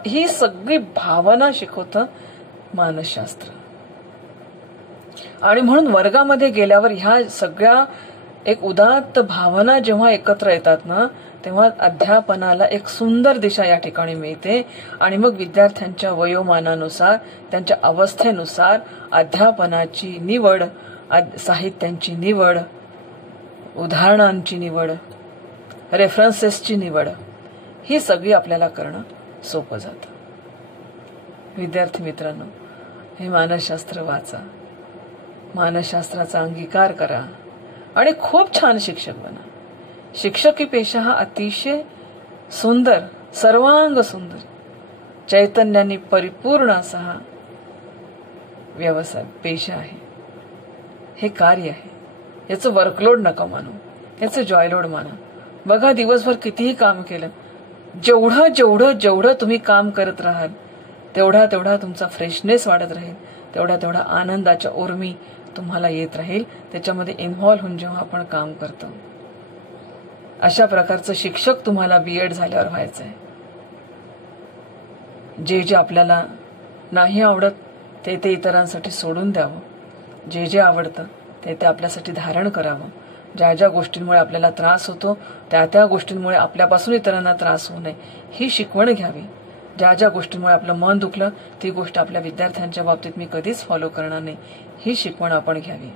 ही सगळी भावना शिकवतं मानसशास्त्र. आणि म्हणून वर्गामध्ये गेल्यावर ह्या सगळ्या एक उदात्त भावना जेव्हा एकत्र येतात ना, तेव्हा अध्यापनाला एक सुंदर दिशा या ठिकाणी मिळते. आणि मग विद्यार्थ्यांच्या वयोमानानुसार, त्यांच्या अवस्थेनुसार अध्यापनाची निवड, साहित्यांची निवड, उदाहरणांची निवड, रेफरन्सेसची निवड, ही सगळी आपल्याला करणं सोपं जातं. विद्यार्थी मित्रांनो, हे मानसशास्त्र वाचा, मानसशास्त्राचा अंगीकार करा आणि खूप छान शिक्षक बना. शिक्षकी पेशा हा अतिशय सुंदर, सर्वांग सुंदर, चैतन्याने परिपूर्ण असा हा व्यवसाय, पेशा आहे. हे कार्य आहे. याचं वर्कलोड नका मानू, याचं जॉयलोड माना. बघा, दिवसभर कितीही काम केलं, जेवढं तुम्ही काम करत राहाल, तेवढा तुमचा फ्रेशनेस वाढत राहील, तेवढा आनंदाच्या उर्मी तुम्हाला येत राहील. त्याच्यामध्ये इन्व्हॉल्व होऊन जेव्हा आपण काम करतो, अशा प्रकारचं शिक्षक तुम्हाला बीएड झाल्यावर व्हायचंय. जे आपल्याला नाही आवडत ते इतरांसाठी सोडून द्यावं, जे आवडतं ते आपल्यासाठी धारण करावं. ज्या गोष्टींमुळे आपल्याला त्रास होतो त्या गोष्टींमुळे आपल्यापासून इतरांना त्रास होऊ नये ही शिकवण घ्यावी. ज्या गोष्टींमुळे आपलं मन दुखलं ती गोष्ट आपल्या विद्यार्थ्यांच्या बाबतीत मी कधीच फॉलो करणार नाही ही शिकवण आपण घ्यावी.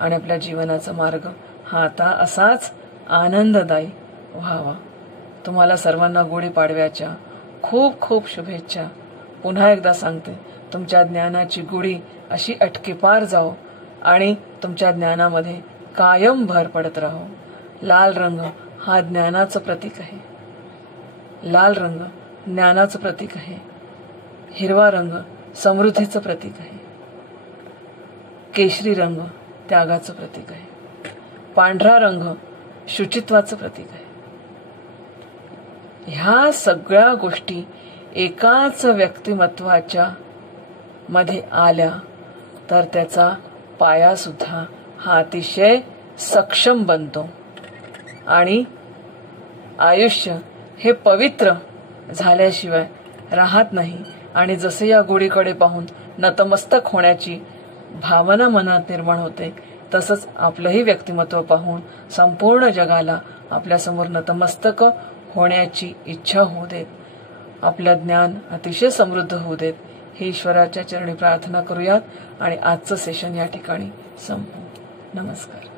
आणि आपल्या जीवनाचा मार्ग हा आता असाच आनंददायी व्हावा. तुम्हाला सर्वांना गुढीपाडव्याच्या खूप खूप शुभेच्छा. पुन्हा एकदा सांगते, तुमच्या ज्ञानाची गुढी अशी अटकेपार जाओ आणि तुमच्या ज्ञानामध्ये कायम भर पडत राहो. लाल रंग हा ज्ञानाचं प्रतीक आहे. लाल रंग ज्ञानाचं प्रतीक आहे. हिरवा रंग समृद्धीचं प्रतीक आहे. केशरी रंग त्यागाचं प्रतीक आहे. पांढरा रंग शुचित्वाचं प्रतीक आहे. ह्या सगळ्या गोष्टी एकाच व्यक्तिमत्वाच्या मध्ये आल्या तर त्याचा पाया सुद्धा हा अतिशय सक्षम बनतो आणि आयुष्य हे पवित्र झाल्याशिवाय राहत नाही. आणि जसे या गुढीकडे पाहून नतमस्तक होण्याची भावना मनात निर्माण होते, तसंच आपलंही व्यक्तिमत्व पाहून संपूर्ण जगाला आपल्यासमोर नतमस्तक होण्याची इच्छा होऊ देत. आपलं ज्ञान अतिशय समृद्ध होऊ देत. ही ईश्वराच्या चरणी प्रार्थना करूयात आणि आजचं सेशन या ठिकाणी संपू. नमस्कार.